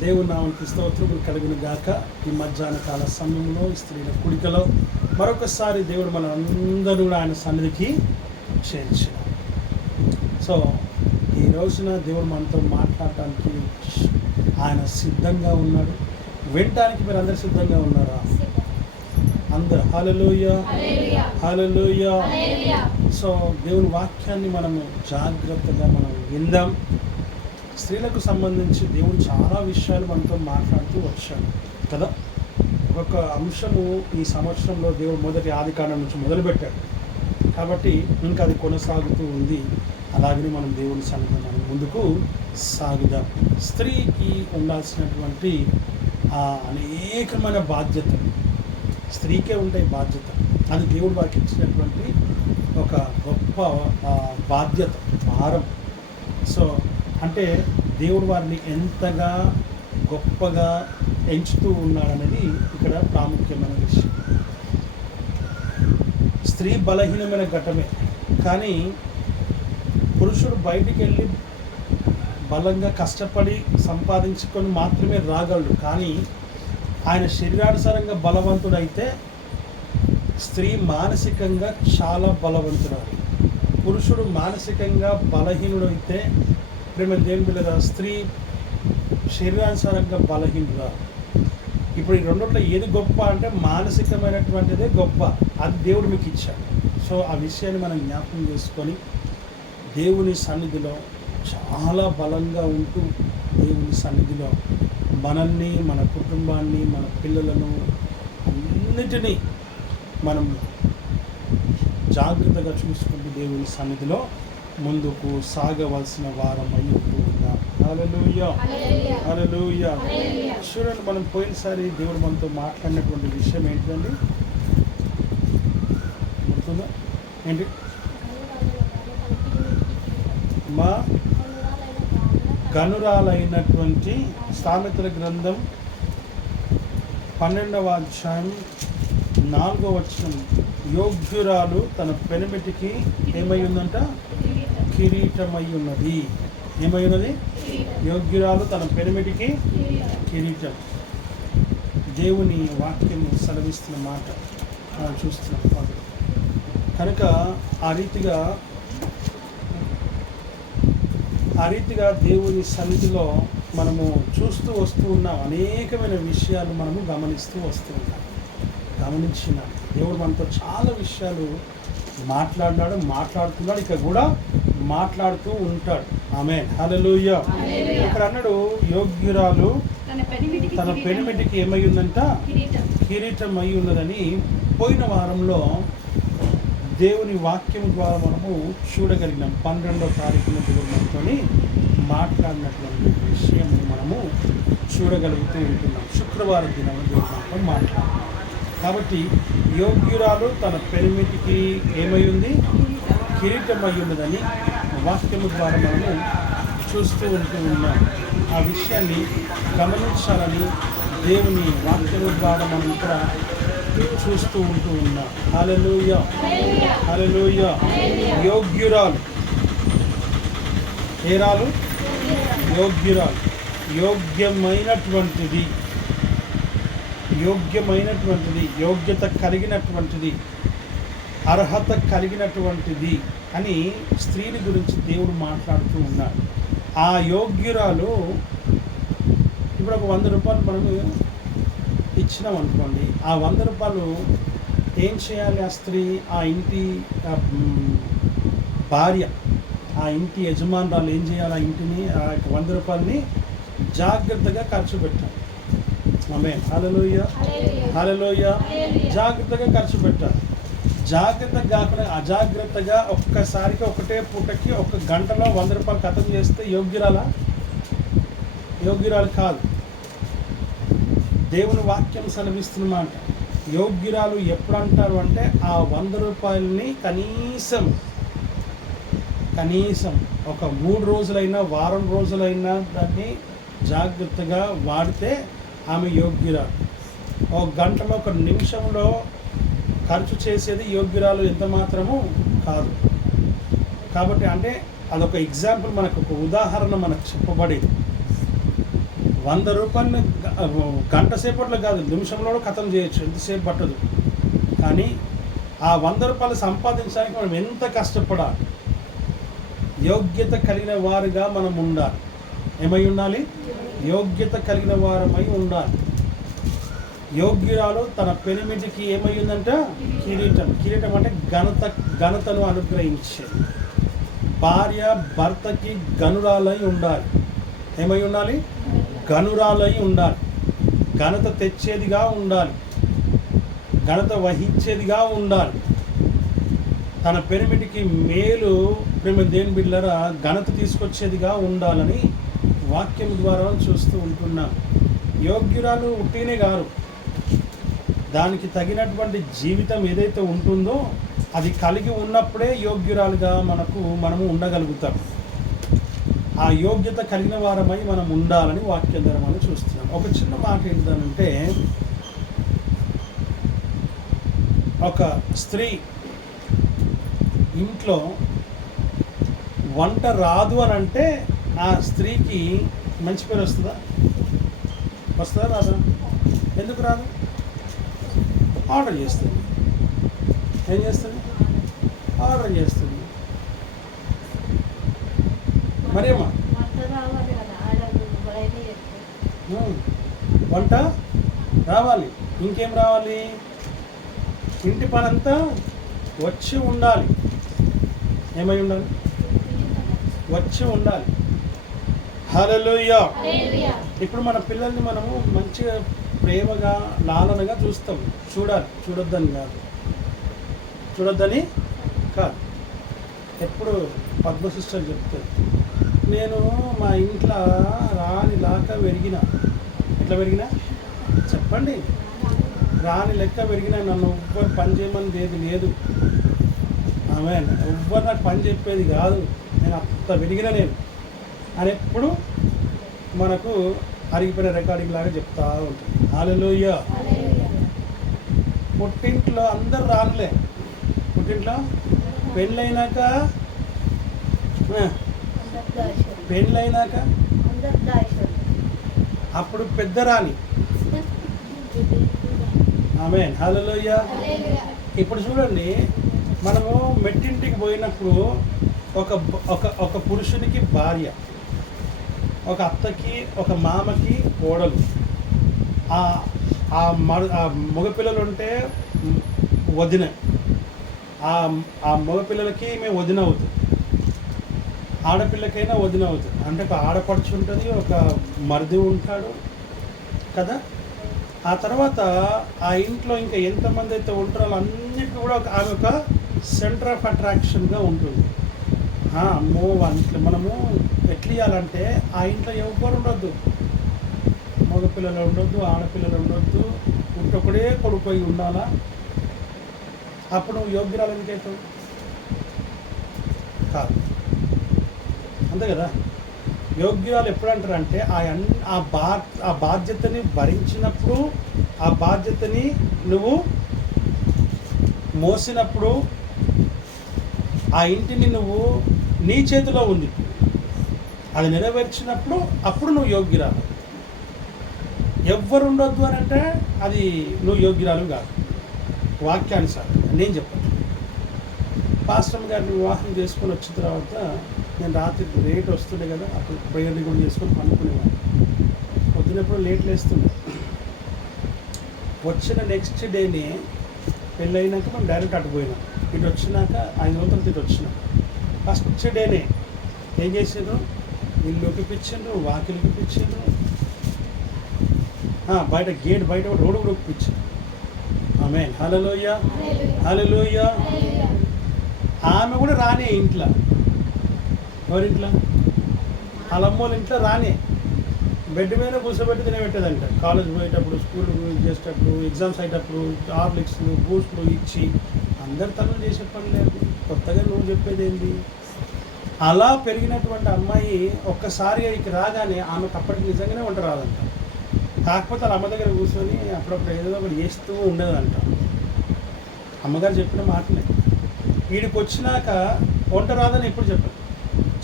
దేవుని నామమునకు స్తోత్రములు కలుగును గాక. ఈ మధ్యాహ్న కాల సమయంలో స్త్రీల కుడికలో మరొకసారి దేవుడు మన అందరూ కూడా ఆయన సన్నిధికి చేర్చిన. సో ఈ రోజున దేవుడు మనతో మాట్లాడటానికి ఆయన సిద్ధంగా ఉన్నాడు. వినటానికి మీరు అందరు సిద్ధంగా ఉన్నారా? అందరు హల్లెలూయా హల్లెలూయా. సో దేవుని వాక్యాన్ని మనము జాగ్రత్తగా మనం విందాం. స్త్రీలకు సంబంధించి దేవుడు చాలా విషయాలు మనతో మాట్లాడుతూ వచ్చాడు కదా. ఒక అంశము ఈ సంవత్సరంలో దేవుడు మొదటి ఆదికాండం నుంచి మొదలుపెట్టాడు కాబట్టి ఇంకా అది కొనసాగుతూ ఉంది. అలాగనే మనం దేవుని సన్నిధిలో మనం ముందుకు సాగుదాం. స్త్రీకి ఉండాల్సినటువంటి అనేకమైన బాధ్యతలు స్త్రీకే ఉంటాయి. బాధ్యత అది దేవుడు వారికి ఇచ్చినటువంటి ఒక గొప్ప బాధ్యత, భారం. సో అంటే దేవుడు వారిని ఎంతగా గొప్పగా ఎంచుతూ ఉన్నాడనేది ఇక్కడ ప్రాముఖ్యమైన విషయం. స్త్రీ బలహీనమైన ఘట్టమే, కానీ పురుషుడు బయటికి వెళ్ళి బలంగా కష్టపడి సంపాదించుకొని మాత్రమే రాగలడు. కానీ ఆయన శరీరానుసారంగా బలవంతుడైతే స్త్రీ మానసికంగా చాలా బలవంతురాలు. పురుషుడు మానసికంగా బలహీనుడైతే ప్రేమ దేవుని బిడ్డలారా, స్త్రీ శరీరానుసారంగా బలహీనురా. ఇప్పుడు ఈ రెండిట్లో ఏది గొప్ప అంటే మానసికమైనటువంటిదే గొప్ప. అది దేవుడు మీకు ఇచ్చాడు. సో ఆ విషయాన్ని మనం జ్ఞాపకం చేసుకొని దేవుని సన్నిధిలో చాలా బలంగా ఉంటూ దేవుని సన్నిధిలో మనల్ని, మన కుటుంబాన్ని, మన పిల్లలను అన్నిటినీ మనం జాగ్రత్తగా చూసుకుంటూ దేవుని సన్నిధిలో ముందుకు సాగవలసిన వారమై ఉంటూ ఉన్నాం. హల్లెలూయా హల్లెలూయా. చూడండి, మనం పోయినసారి దేవుడు మనతో మాట్లాడినటువంటి విషయం ఏంటండి? గుర్తుందా? ఏంటి? మా గనురాలైనటువంటి సామెతల గ్రంథం 12వ అధ్యాయం 4వ వచనం, యోగ్యురాలు తన పెనిమిటికి ఏమై ఉందంట? కిరీటమై ఉన్నది. ఏమై ఉన్నది? యోగ్యురాలు తన పెనిమిటికి కిరీటం. దేవుని వాక్యము సెలవిస్తున్న మాట మనం చూస్తున్నాం. కనుక ఆ రీతిగా దేవుని సన్నిధిలో మనము చూస్తూ వస్తూ ఉన్నాం. అనేకమైన విషయాలు మనము గమనిస్తూ వస్తూ ఉన్నాం. గమనించిన దేవుడు మనతో చాలా విషయాలు మాట్లాడుతున్నాడు, ఇక కూడా మాట్లాడుతూ ఉంటాడు. ఆమేన్ హల్లెలూయా. ఇక్కడ అన్నాడు, యోగ్యురాలు తన పెనిమిటికి ఏమై ఉందంట? కిరీటం అయి ఉన్నదని పోయిన వారంలో దేవుని వాక్యం ద్వారా మనము చూడగలిగినాం. 12వ తారీఖున దేవుడు మనతో మాట్లాడినటువంటి విషయం మనము చూడగలుగుతూ ఉంటున్నాం. శుక్రవారం దినం దేవుడు మనతో మాట్లాడుతున్నాం. కాబట్టి యోగ్యురాలు తన పెనిమిటికి ఏమై ఉంది? కిరీటం అయి ఉన్నదని వాక్యము ద్వారా మనము చూస్తూ ఉంటూ ఉన్నాం. ఆ విషయాన్ని గమనించాలని దేవుని వాక్యము ద్వారా మనం ఇక్కడ చూస్తూ ఉంటూ ఉన్నాం. హల్లెలూయా హల్లెలూయా. యోగ్యురాలు, ఏరాలు యోగ్యురాలు, యోగ్యమైనటువంటిది, యోగ్యత కలిగినటువంటిది, అర్హత కలిగినటువంటిది అని స్త్రీని గురించి దేవుడు మాట్లాడుతూ ఉన్నాడు. ఆ యోగ్యురాలు ఇప్పుడు ఒక 100 రూపాయలు మనము ఇచ్చినాం అనుకోండి. ఆ 100 రూపాయలు ఏం చేయాలి? ఆ స్త్రీ, ఆ ఇంటి భార్య, ఆ ఇంటి యజమానురాలు ఏం చేయాలి? ఆ ఇంటిని, ఆ 100 రూపాయలని జాగ్రత్తగా ఖర్చు పెట్టాలి. ఆమేన్ హల్లెలూయా హల్లెలూయా. జాగ్రత్తగా ఖర్చు పెట్టాలి. జాగ్రత్తగా కాకుండా అజాగ్రత్తగా ఒక్కసారిగా ఒకటే పూటకి 1 గంటలో 100 రూపాయలు ఖతం చేస్తే యోగ్యురాలు కాదు. దేవుని వాక్యం సెలవిస్తున్నమాట. యోగ్యురాలు ఎప్పుడు అంటారు అంటే ఆ 100 రూపాయలని కనీసం ఒక 3 రోజులైనా, వారం రోజులైనా దాన్ని జాగ్రత్తగా వాడితే ఆమె యోగ్యురాలు. 1 గంటలో, 1 నిమిషంలో ఖర్చు చేసేది యోగ్యురాలు ఎంత మాత్రము కాదు. కాబట్టి అంటే అదొక ఎగ్జాంపుల్, మనకు ఒక ఉదాహరణ మనకు చెప్పబడేది. రూపాయలని గంట సేపట్లో కాదు, నిమిషంలో ఖతం చేయొచ్చు, ఎంతసేపు పట్టదు. కానీ ఆ 100 రూపాయలు సంపాదించడానికి మనం ఎంత కష్టపడాలి? యోగ్యత కలిగిన వారుగా మనం ఉండాలి. ఏమై ఉండాలి? యోగ్యత కలిగిన వారమై ఉండాలి. యోగ్యురాలు తన పెనిమిటికి ఏమై ఉందంట? కిరీటం. కిరీటం అంటే ఘనతను అనుగ్రహించేది. భార్య భర్తకి గనురాలై ఉండాలి. ఏమై ఉండాలి? గనురాలై ఉండాలి. ఘనత తెచ్చేదిగా ఉండాలి, ఘనత వహించేదిగా ఉండాలి. తన పెనిమిటికి మేలు ప్రేమ దేని బిడ్డలారా ఘనత తీసుకొచ్చేదిగా ఉండాలని వాక్యం ద్వారా చూస్తూ ఉంటున్నాం. యోగ్యురాలు ఉట్టినే గారు, దానికి తగినటువంటి జీవితం ఏదైతే ఉంటుందో అది కలిగి ఉన్నప్పుడే యోగ్యురాలుగా మనము ఉండగలుగుతాం. ఆ యోగ్యత కలిగిన వారమై మనం ఉండాలని వాక్యం ద్వారా మనం చూస్తున్నాం. ఒక చిన్న మాట ఏంటంటే, ఒక స్త్రీ ఇంట్లో వంట రాదు అని అంటే ఆ స్త్రీకి మంచి పేరు వస్తుందా? రాదా? ఎందుకు రాదు? ఆర్డర్ చేస్తుంది. ఏం చేస్తుంది? ఆర్డర్ చేస్తుంది. మరేమా వంట రావాలి. ఇంకేం రావాలి? ఇంటి పనంతా వచ్చి ఉండాలి. ఏమై ఉండాలి? వచ్చి ఉండాలి. హల్లెలూయా. ఇప్పుడు మన పిల్లల్ని మనము మంచిగా ప్రేమగా లాలనగా చూస్తాం. చూడొద్దని కాదు. ఎప్పుడు పద్మ సిస్టర్ చెప్తారు, నేను మా ఇంట్లో రాని లాక పెరిగిన. ఎట్లా పెరిగినా చెప్పండి? రాని లెక్క పెరిగినా. నన్ను ఎవ్వరు పని చేయమని ఏది లేదు. ఆమె ఎవ్వరు నాకు పని చెప్పేది కాదు. నేను అంత పెరిగిన నేను అని ఎప్పుడు మనకు అరిగిపోయిన రికార్డింగ్ లాగా చెప్తా ఉంటుంది. హల్లెలూయా. పుట్టింట్లో అందరు రానులే. పుట్టింట్లో పెళ్ళైనాక అప్పుడు పెద్ద రాని. ఆమేన్. హల్లెలూయా. ఇప్పుడు చూడండి, మనము మెట్టింటికి పోయినప్పుడు ఒక పురుషునికి భార్య, ఒక అత్తకి ఒక మామకి కోడలు, ఆ మగపిల్లలు ఉంటే వదిన, ఆ మగపిల్లలకి మేము వదిన అవుతుంది. ఆడపిల్లకైనా వదిన అవుతుంది. అంటే ఒక ఆడపడుచు ఉంటుంది, ఒక మరిది ఉంటాడు కదా. ఆ తర్వాత ఆ ఇంట్లో ఇంకా ఎంతమంది అయితే ఉంటారో వాళ్ళన్నిటికీ కూడా ఆమె ఒక సెంటర్ ఆఫ్ అట్రాక్షన్గా ఉంటుంది. మనము ఎట్లా ఇవ్వాలంటే ఆ ఇంట్లో ఎవరు ఉండొద్దు, మగపిల్లలు ఉండొద్దు, ఆడపిల్లలు ఉండొద్దు, ఒకడే కొడుకు ఉండాలా. అప్పుడు నువ్వు యోగ్యురాలు ఎందుకైతావు? కాదు. అంతే కదా. యోగ్యురాలు ఎప్పుడు అంటారంటే ఆ బాధ్యతని భరించినప్పుడు, ఆ బాధ్యతని నువ్వు మోసినప్పుడు, ఆ ఇంటిని నువ్వు నీ చేతిలో ఉంది, అది నెరవేర్చినప్పుడు అప్పుడు నువ్వు యోగ్యురాలు. ఎవ్వరు ఉండొద్దు అని అంటే అది నువ్వు యోగ్యురాలు కాదు. వాక్యానుసారం నేను చెప్పను. పాస్టర్ గారిని వివాహం చేసుకొని వచ్చిన తర్వాత నేను రాత్రి లేట్ వస్తుండే కదా, అప్పుడు ప్రేయర్ని కూడా చేసుకొని పనుకునేవాడిని. పొద్దునప్పుడు లేట్ లేస్తుండే. వచ్చిన నెక్స్ట్ డేనే పెళ్ళైనాక మనం డైరెక్ట్ అటు పోయినాం. ఇటు వచ్చినాక 5 రోజులు ఇటు వచ్చినాం. ఫస్ట్ డేనే ఏం చేసిండ్రు? ఇల్లుకి పిచ్చిండ్రు, వాకిలికి పిచ్చిండ్రు, బయట గేట్ బయట రోడ్డు కూడా పిచ్చిండ్రు. ఆమేన్. హల్లెలూయా. హల్లెలూయా. ఆమె కూడా రానే ఇంట్లో. ఎవరింట్లో? వాళ్ళమ్మోళ్ళ ఇంట్లో రానే. బెడ్ మీద కూర్చోబెట్టి తినబెట్టేదంట. కాలేజ్ పోయేటప్పుడు, స్కూల్ చేసేటప్పుడు, ఎగ్జామ్స్ అయ్యేటప్పుడు హార్లిక్స్లు బూస్ట్లు ఇచ్చి అందరు తనులు చేసే పని లేదు. కొత్తగా నువ్వు చెప్పేది ఏంటి? అలా పెరిగినటువంటి అమ్మాయి ఒక్కసారిగా ఇక రాగానే ఆమెకు అప్పటికి నిజంగానే వంట రాదంట. కాకపోతే వాళ్ళ అమ్మ దగ్గర కూర్చొని అప్పుడప్పుడు ఏదో ఒకటి చేస్తూ ఉండేదంట. అమ్మగారు చెప్పిన మాటలే. వీడికి వచ్చినాక వంట రాదని ఎప్పుడు చెప్పారు.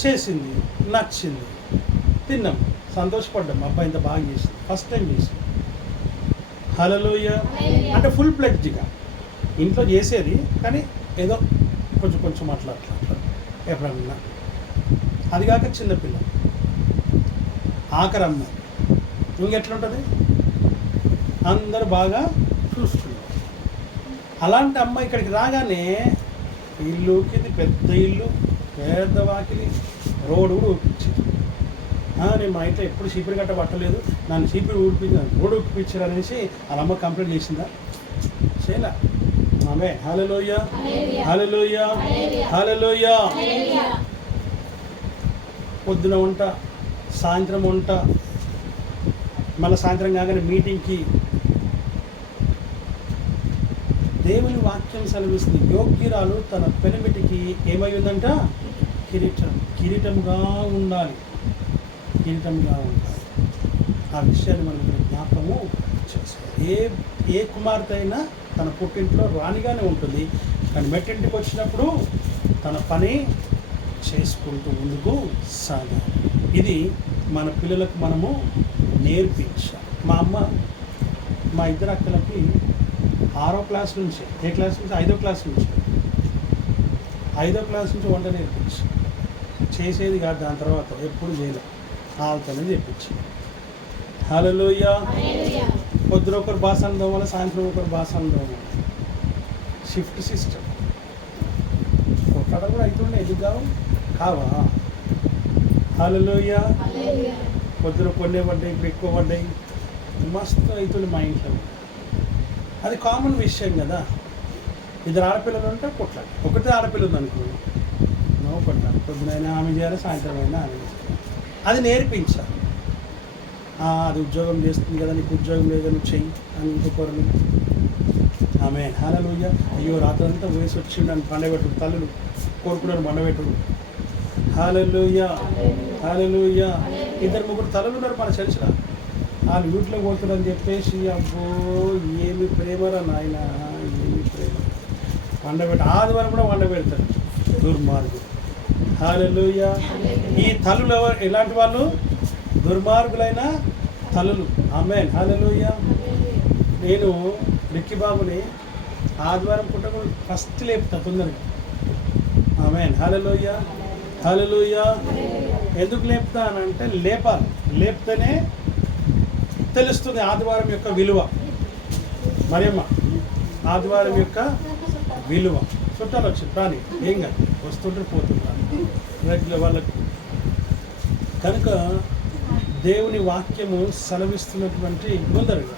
చేసింది, నచ్చింది, తిన్నాం, సంతోషపడ్డాం, మా అబ్బాయి ఇంత బాగా చేసింది, ఫస్ట్ టైం చేసింది. హల్లెలూయా. అంటే ఫుల్ ప్లెడ్జ్గా ఇంట్లో చేసేది, కానీ ఏదో కొంచెం కొంచెం అట్లా అట్లా అట్లా ఎప్పుడన్నా. అది కాక చిన్నపిల్ల, ఆఖరి అమ్మాయి, ఇంకెట్లుంటుంది, అందరూ బాగా చూసుకున్నారు. అలాంటి అమ్మాయి ఇక్కడికి రాగానే ఇల్లుకి పెద్ద ఇల్లు, పెద్ద వాకిలి, రోడ్డు కూడా ఊపించింది. నేను మా ఇంట్లో ఎప్పుడు చీపురు గట్ట పట్టలేదు, నన్ను చీపురు రోడ్డు ఊపిపించారు అనేసి వాళ్ళ అమ్మ కంప్లైంట్ చేసిందా? చేయలే. ఆమె హల్లెలూయా, హల్లెలూయా, హల్లెలూయా. పొద్దున వంట, సాయంత్రం వంట, మళ్ళీ సాయంత్రం కాగానే మీటింగ్కి. దేవుని వాక్యం సెలవిస్తుంది, యోగ్యురాలు తన పెనిమిటికి ఏమై ఉందంట? కిరీటముగా ఉండాలి, కిరీటముగా ఉండాలి. ఆ విషయాన్ని మనం జ్ఞాపకము చేసుకోవాలి. ఏ కుమార్తె అయినా తన పుట్టింట్లో రాణిగానే ఉంటుంది, కానీ మెట్టింటికి వచ్చినప్పుడు తన పని చేసుకుంటూ ముందుకు సాగాలి. ఇది మన పిల్లలకు మనము నేర్పించాలి. మా అమ్మ మా ఇద్దరు అక్కలకి 6వ క్లాస్ నుంచి, ఏ క్లాస్ నుంచి, 5వ క్లాస్ నుంచి, 5వ క్లాస్ నుంచి వంట నేర్పించి, చేసేది కాదు దాని తర్వాత ఎప్పుడు చేయలేదు, వాళ్ళతోనే చెప్పించి. హల్లెలూయా. పొద్దున ఒకరు బాసన దోమల, సాయంత్రం ఒకరు బాసన దోమల, షిఫ్ట్ సిస్టమ్. ఒక్కడ కూడా అవుతుండే, ఎందుకు కావా? హల్లెలూయా. పొద్దున కొన్ని పడ్డాయి, ఇప్పుడు ఎక్కువ పడ్డాయి, మస్తు అవుతుంది మా ఇంట్లో. అది కామన్ విషయం కదా. ఇద్దరు ఆడపిల్లలు ఉంటే కొట్లాడు, ఒకటే ఆడపిల్ల ఉంది అనుకో, నవ్వు కొట్లాడు. పొద్దునైనా ఆమె చేయాలి, సాయంత్రం అయినా ఆమె చేయాలి. అది నేర్పించాలి. అది ఉద్యోగం చేస్తుంది కదా, నీకు ఉద్యోగం లేదా, నువ్వు చెయ్యి అని ఇంకొకరిని. ఆమె హల్లెలూయా. అయ్యో రాత్రంతా వయసు వచ్చిండు అని పండబెట్టుడు, తల్లులు కోరుకున్నారు పండబెట్టుడు. హల్లెలూయా, హల్లెలూయా. 2-3 తల్లులు ఉన్నారు మన చర్చిలో, వాళ్ళు వీటిలో పోతుందని చెప్పేసి, అబ్బో ఏమి ప్రేమరా నాయన, ఏమి ప్రేమ. వండబెట్టి ఆదివారం కూడా వండబెడతారు, దుర్మార్గులు. హల్లెలూయా. ఈ తల్లులు ఎలాంటి వాళ్ళు? దుర్మార్గులైన తల్లులు. ఆమేన్, హల్లెలూయా. నేను రిక్కి బాబుని ఆదివారం పూట కూడా ఫస్ట్ లేపుతా తొందరగా. ఆమేన్, హల్లెలూయా, హల్లెలూయా. ఎందుకు లేపుతా అని అంటే, లేపాలి, లేపితేనే తెలుస్తుంది ఆదివారం యొక్క విలువ. మరియమ్మ, ఆదివారం యొక్క విలువ. చుట్టాలు వచ్చి రాని, ఏం కాదు, వస్తుంటారు పోతుంటారు రెగ్యులర్ వాళ్ళకు. కనుక దేవుని వాక్యము సెలవిస్తున్నటువంటి ముందరగా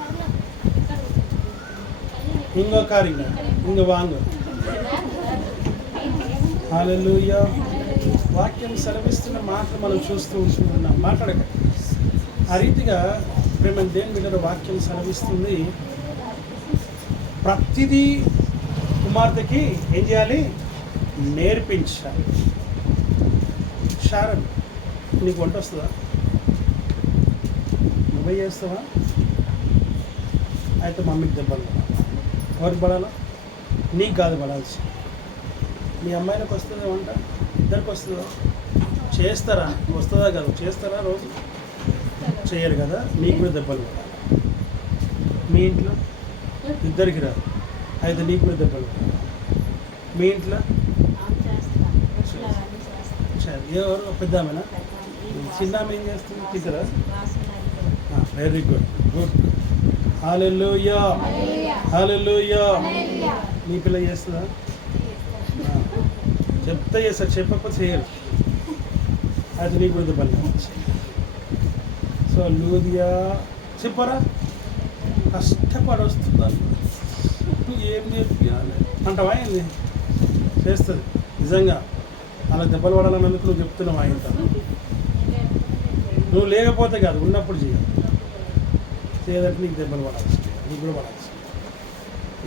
ఇంకో కార్యంగా ఇంక వాంగ. హల్లెలూయా. వాక్యం సెలవిస్తున్న మాటలు మనం చూస్తూ ఉంటున్నాం, మాట్లాడక. ఆ రీతిగా ప్రేమ దేవుని బిడ్డల వాక్యం సెలవిస్తుంది, ప్రతిదీ కుమార్తెకి ఏం చేయాలి? నేర్పించాలి. షారన్, నీకు వంట వస్తుందా? నువ్వే చేస్తావా? అయితే మమ్మీకి దెబ్బలు పడాలి. ఎవరికి పడాలా? నీకు కాదు పడాల్సి. మీ అమ్మాయిలకు వస్తుందా వంట? ఇద్దరికి వస్తుందా? చేస్తారా? వస్తుందా కాదు? చేస్తారా? రోజు చేయరు కదా, నీకు కూడా దెబ్బలు పడాలి. మీ ఇంట్లో ఇద్దరికి రాదు, అయితే నీకు కూడా దెబ్బలు పడాలి. మీ ఇంట్లో ఎవరు? పెద్దామేనా? చిన్న ఆమె ఏం చేస్తుంది? టీచరా? Very good, good. Hallelujah, hallelujah. నీ పిల్ల చేస్తుందా? చెప్తే చేస్తారు, చెప్పకపోతే చేయరు. అయితే నీకు కూడా దెబ్బలు. సో లూదియా చెప్పరా, కష్టపడి వస్తుందని ఏం చెప్పాలి అంటావా? ఏంది చేస్తుంది నిజంగా. అలా దెబ్బలు పడాలన్నందుకు నువ్వు చెప్తున్నావు ఆయన. నువ్వు లేకపోతే కాదు, ఉన్నప్పుడు చేయాలి. చేయదంటే నీకు దెబ్బలు పడాల్సి, నీకు కూడా పడాల్సి.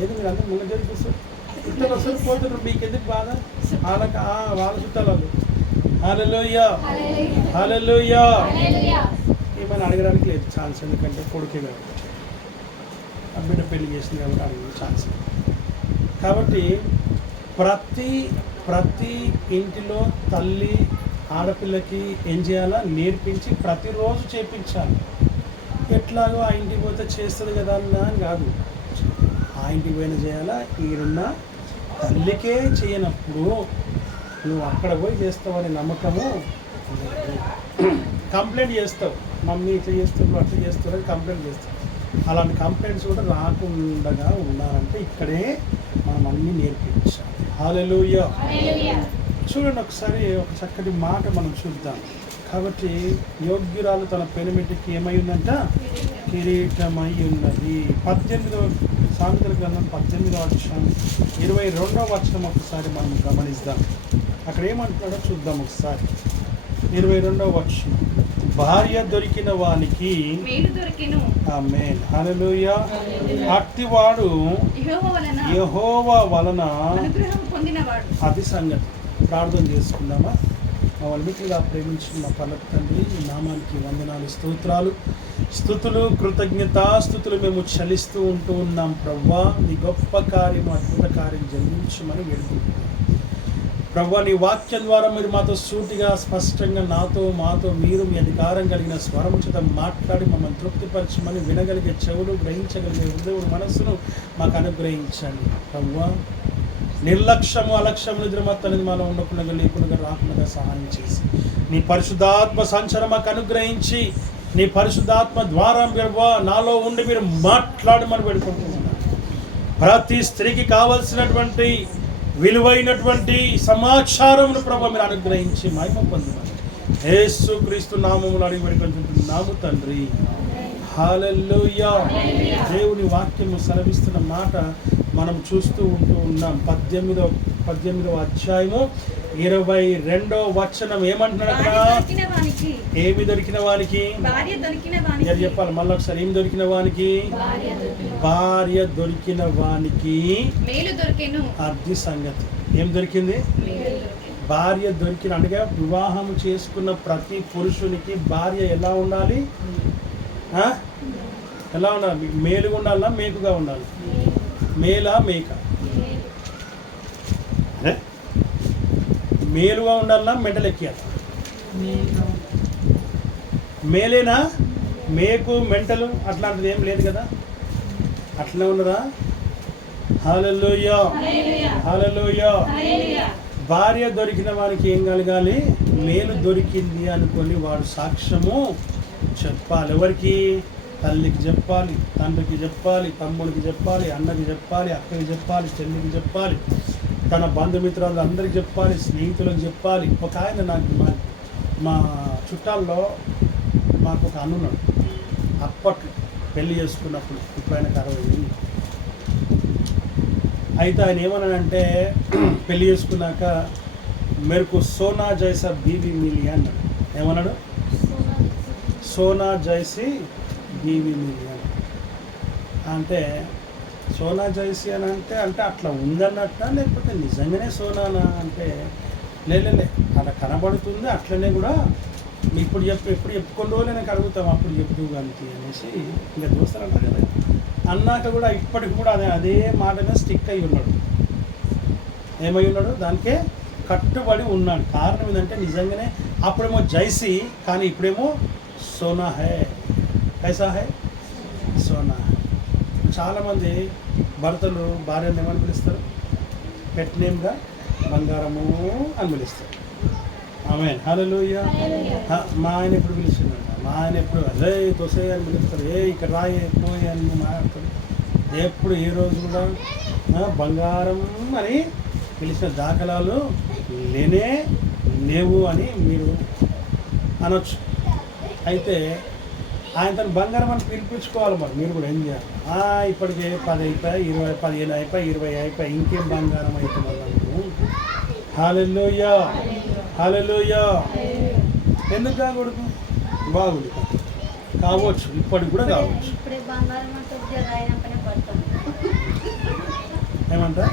ఏది మీరు అందరూ ముందు జరిపిస్తారు, చుట్టాలు వస్తారు పోతున్నారు, మీకు ఎందుకు బాధ? వాళ్ళకి వాళ్ళ చుట్టాలు వాళ్ళు. హల్లెలూయా, హల్లెలూయా. ఏమైనా అడగడానికి లేదు ఛాన్స్, ఎందుకంటే కొడుకే కాబట్టి, ఆ బిడ్డ పెళ్లి చేసింది కాబట్టి అడిగే ఛాన్స్. కాబట్టి ప్రతి ఇంటిలో తల్లి ఆడపిల్లకి ఏం చేయాలా నేర్పించి ప్రతిరోజు చేయించాలి. ఎట్లాగో ఆ ఇంటికి పోతే చేస్తుంది కదా అని కాదు, ఆ ఇంటికి పోయిన చేయాలా. ఈడున్న తల్లికే చేయనప్పుడు నువ్వు అక్కడ పోయి చేస్తావనే నమ్మకము కంప్లైంట్ చేస్తావు. మమ్మీ ఇట్లా చేస్తున్నారు అట్లా చేస్తున్నారు కంప్లైంట్ చేస్తావు. అలాంటి కంప్లైంట్స్ కూడా రాకుండా ఉండాలంటే ఇక్కడే మనం అన్నీ నేర్పించాలి. హల్లెలూయా. చూడండి ఒకసారి ఒక చక్కటి మాట మనం చూద్దాం. కాబట్టి యోగ్యురాలు తన పెనిమిటికి ఏమై ఉందంట? కిరీటమై ఉన్నది. 18వ సామెతల గ్రంథం 18వ అధ్యాయం 22వ వచనం ఒకసారి మనం గమనిద్దాం. అక్కడ ఏమంటున్నాడో చూద్దాం ఒకసారి. 22వ వచనం, భార్య దొరికిన వానికి ఆమేన్ హల్లెలూయా, అట్టివాడు యెహోవా వలన అది సంగతి. ప్రార్థన చేసుకుందామా? మా వల్మికులుగా ప్రేమించిన మా పర్లోక తండ్రి, ఈ నామానికి వందనాలు, స్తోత్రాలు, స్తుతులు, కృతజ్ఞతాస్తుతులు మేము చెల్లిస్తూ ఉన్నాం. ప్రభువా, నీ గొప్ప కార్యం, అద్భుత కార్యం జరిగించమని వేడుకుంటున్నాం. ప్రభువా, నీ వాక్యం ద్వారా మీరు మాతో సూటిగా స్పష్టంగా మాతో మీరు మీ అధికారం కలిగిన స్వరం చేత మాట్లాడి మమ్మల్ని తృప్తిపరచమని, వినగలిగే చెవులు, గ్రహించగలిగే హృదయం, మనస్సును మాకు అనుగ్రహించండి. ప్రభువా, నిర్లక్ష్యము అలక్ష్యము నిద్రమత్తు అనేది మాలో ఉండకుండా లేకుండా రాకుండా సహాయం చేసి నీ పరిశుద్ధాత్మ సంచరణ మాకు అనుగ్రహించి నీ పరిశుద్ధాత్మ ద్వారా నాలో ఉండి మీరు మాట్లాడమని పెడుకుంటున్నాను. ప్రతి స్త్రీకి కావలసినటువంటి విలువైనటువంటి సమాచారమును ప్రభు మీరు అనుగ్రహించి మహిమ పొందమని యేసుక్రీస్తు నామములో అడిగి పెడుకుంటున్నాము తండ్రి. హల్లెలూయా. దేవుని వాక్యము సెలవిస్తున్న మాట మనం చూస్తూ ఉన్నాం. 18వ అధ్యాయము 22వ వచనం ఏమంటున్నాడు అక్కడ? ఏమి దొరికిన వానికి చెప్పాలి మళ్ళీ ఒకసారి. ఏమి దొరికిన వానికి? భార్య దొరికిన వానికి అది సంగతి. ఏం దొరికింది? భార్య దొరికిన. అంటే వివాహం చేసుకున్న ప్రతి పురుషునికి భార్య ఎలా ఉండాలి? ఎలా ఉండాలి? మేలుగా ఉండాలా, మేకుగా ఉండాలి? మేలా మేక? మేలుగా ఉండాలా, మెంటలెక్కియాలి? మేలేనా? మేకు మెంటలు అట్లాంటిది ఏం లేదు కదా, అట్లనే ఉన్నదా? హల్లెలూయా, హల్లెలూయా. భార్య దొరికిన వారికి ఏం కలగాలి? మేలు దొరికింది అనుకొని వాడు సాక్ష్యము చెప్పాలి. ఎవరికి? తల్లికి చెప్పాలి, తండ్రికి చెప్పాలి, తమ్ముడికి చెప్పాలి, అన్నకి చెప్పాలి, అక్కకి చెప్పాలి, చెల్లికి చెప్పాలి, తన బంధుమిత్రులు అందరికి చెప్పాలి, స్నేహితులకు చెప్పాలి. ఒక ఆయన నాకు మా చుట్టాల్లో మాకు ఒక అన్నున్నాడు. అప్పట్లో పెళ్ళి చేసుకున్నప్పుడు, ఇప్పుడు ఆయనకు 60 ఏళ్ళు. అయితే ఆయన ఏమన్నాడంటే పెళ్ళి చేసుకున్నాక మేరకు సోనా జైసా బీవీ మిలి అన్నాడు. ఏమన్నాడు? సోనా జైసి బీవీ మిలి అంటే సోనా జైసి అని అంటే అట్లా ఉందన్నట్ట, లేకపోతే నిజంగానే సోనానా అంటే లేలే అలా కనబడుతుంది. అట్లనే కూడా ఇప్పుడు ఎప్పుడు చెప్పుకొని రోజులే నాకు అడుగుతాం, అప్పుడు చెప్తూ కానీ అనేసి ఇంకా దోస్తులు అంటారు కదా. అన్నాక కూడా ఇప్పటికి కూడా అదే మాట మీద స్టిక్ అయి ఉన్నాడు. ఏమై ఉన్నాడు? దానికే కట్టుబడి ఉన్నాడు. కారణం ఏంటంటే నిజంగానే అప్పుడేమో జైసి, కానీ ఇప్పుడేమో సోనా హై. కైసా హై? సోనా హై. చాలామంది భర్తలు భార్యను ఏమని పిలుస్తారు? పెట్ నేమ్గా బంగారము అని పిలుస్తారు. ఆమేన్ హల్లెలూయా. మా ఆయన ఎప్పుడు పిలుస్తున్నాడు? మా ఆయన ఎప్పుడు అదే తొసే అని పిలుస్తారు. ఇక్కడ రాయే పోయే అని మాట్లాడతాడు. ఎప్పుడు ఏ రోజు కూడా బంగారం అని పిలిచిన దాఖలాలు లేవు అని మీరు అనొచ్చు. అయితే ఆయన తను బంగారం అని పిలిపించుకోవాలి. మరి మీరు కూడా ఏం చేయాలి? ఇప్పటికే 10 అయిపోయి, 20, 15 అయిపోయి, 20 అయిపోయి, ఇంకేం బంగారం అవుతుంది? హల్లెలూయా, హల్లెలూయా. ఎందుకు కాకూడదు? బాగుంది కావచ్చు, ఇప్పటికి కూడా కావచ్చు. ఏమంటా?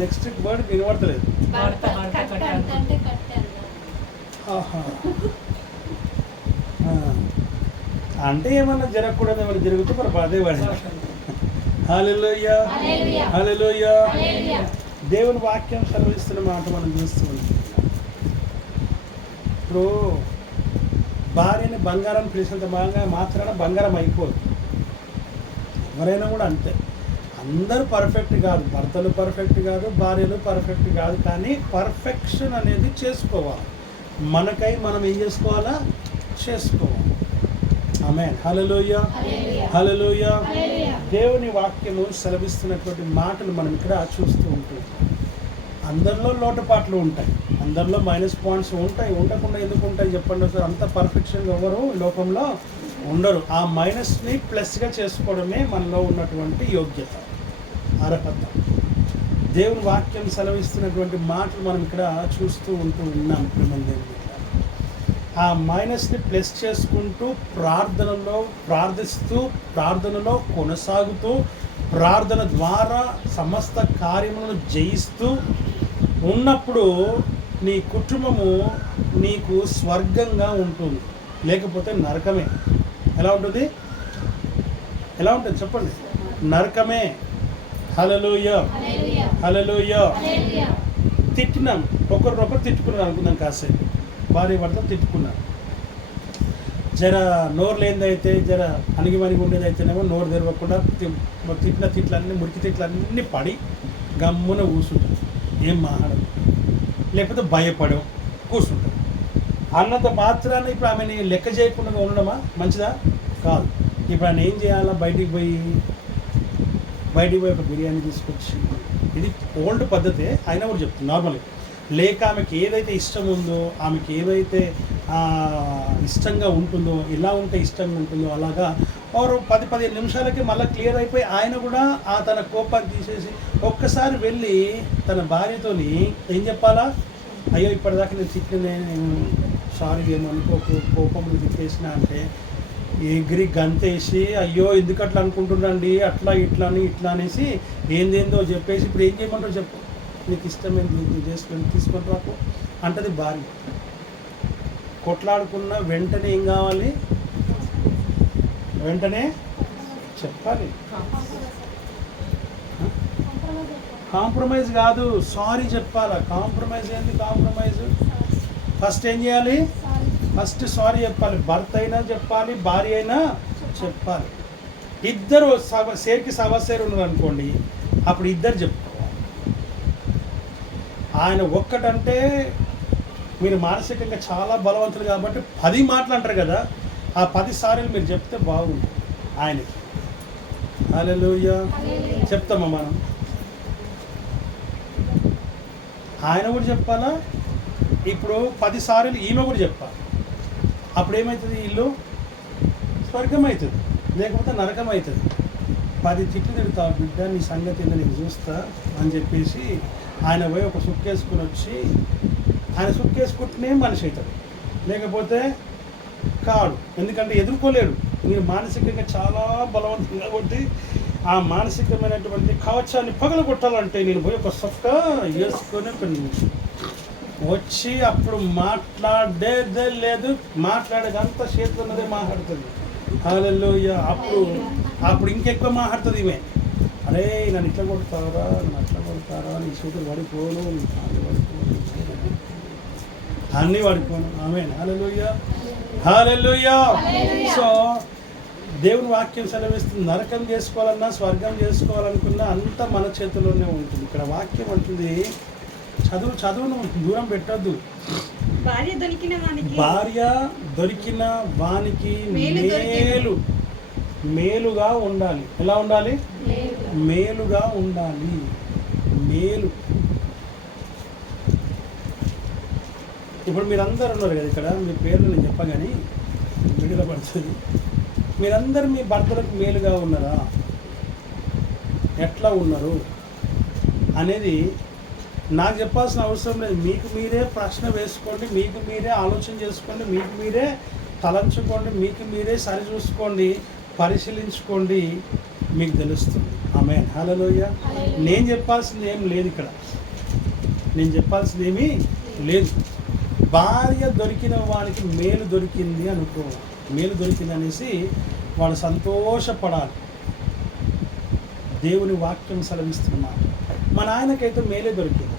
నెక్స్ట్ వర్డ్ వినబడతలేదు. అంటే ఏమన్నా జరగకూడదు, ఏమన్నా జరుగుతూ మరి అదే వాడి. హల్లెలూయా, హల్లెలూయా. దేవుని వాక్యం సెలవిస్తున్న మాట మనం చూస్తూ ఉంటాం. ఇప్పుడు భార్యని బంగారం పిలిచినంత మాత్రాన బంగారం అయిపోదు. ఎవరైనా కూడా అంతే. అందరూ పర్ఫెక్ట్ కాదు, భర్తలు పర్ఫెక్ట్ కాదు, భార్యలు పర్ఫెక్ట్ కాదు. కానీ పర్ఫెక్షన్ అనేది చేసుకోవాలి. మనకై మనం ఏం చేసుకోవాలా? చేసుకోవాలి. ఆమేన్. హల్లెలూయా, హల్లెలూయా. దేవుని వాక్యము సెలవిస్తున్నటువంటి మాటలు మనం ఇక్కడ చూస్తూ ఉంటాం. అందరిలో లోటుపాట్లు ఉంటాయి, అందరిలో మైనస్ పాయింట్స్ ఉంటాయి. ఉండకుండా ఎందుకు ఉంటాయి చెప్పండి సార్? అంత పర్ఫెక్షన్ ఎవరు లోకంలో ఉండరు. ఆ మైనస్ని ప్లస్గా చేసుకోవడమే మనలో ఉన్నటువంటి యోగ్యత, అర్హత. దేవుని వాక్యం సెలవిస్తున్నటువంటి మాటలు మనం ఇక్కడ చూస్తూ ఉన్నాం. ఆ మైనస్ని ప్లస్ చేసుకుంటూ ప్రార్థనలో కొనసాగుతూ, ప్రార్థన ద్వారా సమస్త కార్యములను జయిస్తూ ఉన్నప్పుడు నీ కుటుంబము నీకు స్వర్గంగా ఉంటుంది, లేకపోతే నరకమే. ఎలా ఉంటుంది? ఎలా ఉంటుంది చెప్పండి? నరకమే. హల్లెలూయా, హల్లెలూయా. తిట్టినాం, ఒకరినొకరు తిట్టుకున్నారు అనుకుందాం. కాసేపు భార్య భర్త తిట్టుకున్నారు. జర నోరు లేనిదైతే, జర అణిగిమణిగి ఉండేదైతేనేమో నోరు తెరవకుండా తిట్టిన తిట్లన్నీ, మురికి తిట్లన్నీ పడి గమ్మున కూర్చుంటారు, ఏం మాట్లాడదు, లేకపోతే భయపడవు కూర్చుంటారు. అన్నంత మాత్రాన ఇప్పుడు ఆమెని లెక్క చేయకుండా ఉండడమా మంచిదా? కాదు. ఇప్పుడు ఆయన ఏం చేయాలా? బయటికి పోయి ఒక బిర్యానీ తీసుకొచ్చి, ఇది ఓల్డ్ పద్ధతే అయినా కూడా చెప్తుంది నార్మల్గా. లేక ఆమెకి ఏదైతే ఇష్టం ఉందో, ఆమెకి ఏదైతే ఇష్టంగా ఉంటుందో, ఎలా ఉంటే ఇష్టంగా ఉంటుందో అలాగా 10-15 నిమిషాలకి మళ్ళీ క్లియర్ అయిపోయి ఆయన కూడా తన కోపాన్ని తీసేసి ఒక్కసారి వెళ్ళి తన భార్యతోని ఏం చెప్పాలా? అయ్యో ఇప్పటిదాకా నేను తిట్టినే, నేను సారీ ఏమనుకో, కోపంలో తిట్టేసిన అంటే ఎగిరి గంతేసి అయ్యో ఎందుకు అట్లా అనుకుంటున్నాండి, అట్లా ఇట్లా అనేసి ఏందేందో చెప్పేసి ఇప్పుడు ఏం చేయమంటారు చెప్పు, నీకు ఇష్టమైంది చేసుకొని తీసుకొని రాకు అంటది భార్య. కొట్లాడుకున్న వెంటనే ఏం కావాలి? వెంటనే చెప్పాలి. కాంప్రమైజ్ కాదు, సారీ చెప్పాలా. కాంప్రమైజ్ ఏంది? కాంప్రమైజ్ ఫస్ట్ ఏం చేయాలి? ఫస్ట్ సారీ చెప్పాలి. భర్త అయినా చెప్పాలి, భార్య అయినా చెప్పాలి. ఇద్దరు సేర్కి సవసేరు ఉన్నారు అనుకోండి, అప్పుడు ఇద్దరు చెప్పుకోవాలి. ఆయన ఒక్కటంటే మీరు మానసికంగా చాలా బలవంతులు కాబట్టి 10 మాటలు అంటారు కదా, ఆ 10 సార్లు మీరు చెప్తే బాగుంటుంది ఆయనకి. హల్లెలూయా. చెప్తామా మనం? ఆయన కూడా చెప్పాలా? ఇప్పుడు 10 సార్లు ఈమె కూడా చెప్పాలి. అప్పుడు ఏమవుతుంది? ఇల్లు స్వర్గం అవుతుంది, లేకపోతే నరకం అవుతుంది. 10 తిట్లు తిడతా, బిడ్డ నీ సంగతి ఏందో నేను చూస్తా అని చెప్పేసి ఆయన పోయి ఒక సుక్కేసుకుని వచ్చి, ఆయన సుక్కేసుకుంటేనే మనిషి అవుతాడు, లేకపోతే కాడు. ఎందుకంటే ఎదుర్కోలేడు. మీరు మానసికంగా చాలా బలవంతం కాబట్టి ఆ మానసికమైనటువంటి కవచాన్ని పగలగొట్టాలంటే నేను పోయి ఒక సొక్క వేసుకొని వచ్చి అప్పుడు మాట్లాడేదే లేదు, మాట్లాడేదంతా చేతులు ఉన్నదే మాట్లాడుతుంది. హల్లెలూయా. అప్పుడు ఇంకెక్కువ మాట్లాడుతుంది ఈమె. అరే నన్ను ఇట్లా కొడతారా, నన్ను అట్లా కొడతారా, నీ చేతులు పడిపోను, నీ కాళ్ళు పడిపోను, అన్నీ పడిపోను. ఆమేన్. హల్లెలూయా, హల్లెలూయా. సో దేవుని వాక్యం సెలవిస్తుంది, నరకం చేసుకోవాలన్నా స్వర్గం చేసుకోవాలనుకున్నా అంతా మన చేతిలోనే ఉంటుంది. ఇక్కడ వాక్యం అంటుంది, చదువును దూరం పెట్టద్దు. భార్య దొరికిన వానికి మేలుగా ఉండాలి. ఎలా ఉండాలి? మేలుగా ఉండాలి. మేలు. ఇప్పుడు మీరందరూ ఉన్నారు కదా ఇక్కడ, మీ పేర్లు నేను చెప్పగానే విడుదల పడుతుంది. మీరందరూ మీ భర్తలకు మేలుగా ఉన్నారా? ఎట్లా ఉన్నారు అనేది నాకు చెప్పాల్సిన అవసరం లేదు. మీకు మీరే ప్రశ్న వేసుకోండి, మీకు మీరే ఆలోచన చేసుకోండి, మీకు మీరే తలంచుకోండి, మీకు మీరే సరిచూసుకోండి, పరిశీలించుకోండి, మీకు తెలుస్తుంది. ఆమేన్. హల్లెలూయా. నేను చెప్పాల్సింది ఏం లేదు ఇక్కడ, నేను చెప్పాల్సింది ఏమీ లేదు. భార్య దొరికిన వానికి మేలు దొరికింది అనుకో, మేలు దొరికింది అనేసి వాడు సంతోషపడాలి. దేవుని వాక్యం సెలవిస్తున్నమాట. మా నాయనకైతే మేలే దొరికింది.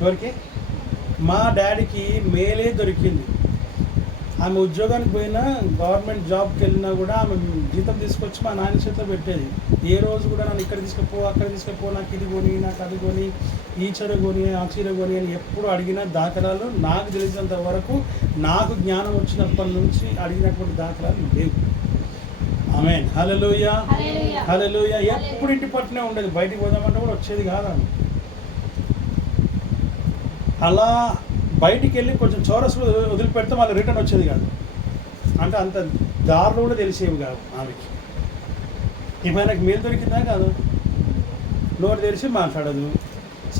ఎవరికి? మా డాడీకి మేలే దొరికింది. ఆమె ఉద్యోగానికి పోయినా, గవర్నమెంట్ జాబ్కి వెళ్ళినా కూడా ఆమె జీతం తీసుకొచ్చి మా నాయన చేతిలో పెట్టేది. ఏ రోజు కూడా నన్ను ఇక్కడ తీసుకుపో, అక్కడ తీసుకుపో, నాకు ఇది కొని, నాకు అది కొని, ఈ చీర కొని, ఆ చీర కొని అని ఎప్పుడు అడిగిన దాఖలాలు నాకు తెలిసినంత వరకు, నాకు జ్ఞానం వచ్చినప్పటి నుంచి అడిగినటువంటి దాఖలాలు లేవు. ఆమేన్. హల్లెలూయా, హల్లెలూయా. ఎప్పుడు ఇంటి పట్టునే ఉండేది, బయటికి పోదామంటే కూడా వచ్చేది కాదు. అలా బయటికి వెళ్ళి కొంచెం చౌరస్లో వదిలిపెడితే మళ్ళీ రిటర్న్ వచ్చేది కాదు. అంటే అంత దారులు కూడా తెలిసేవి కాదు ఆమెకి. ఇప్పుడు ఆయనకు మేలు దొరికిందా కాదు? నోరు తెరిచి మాట్లాడదు.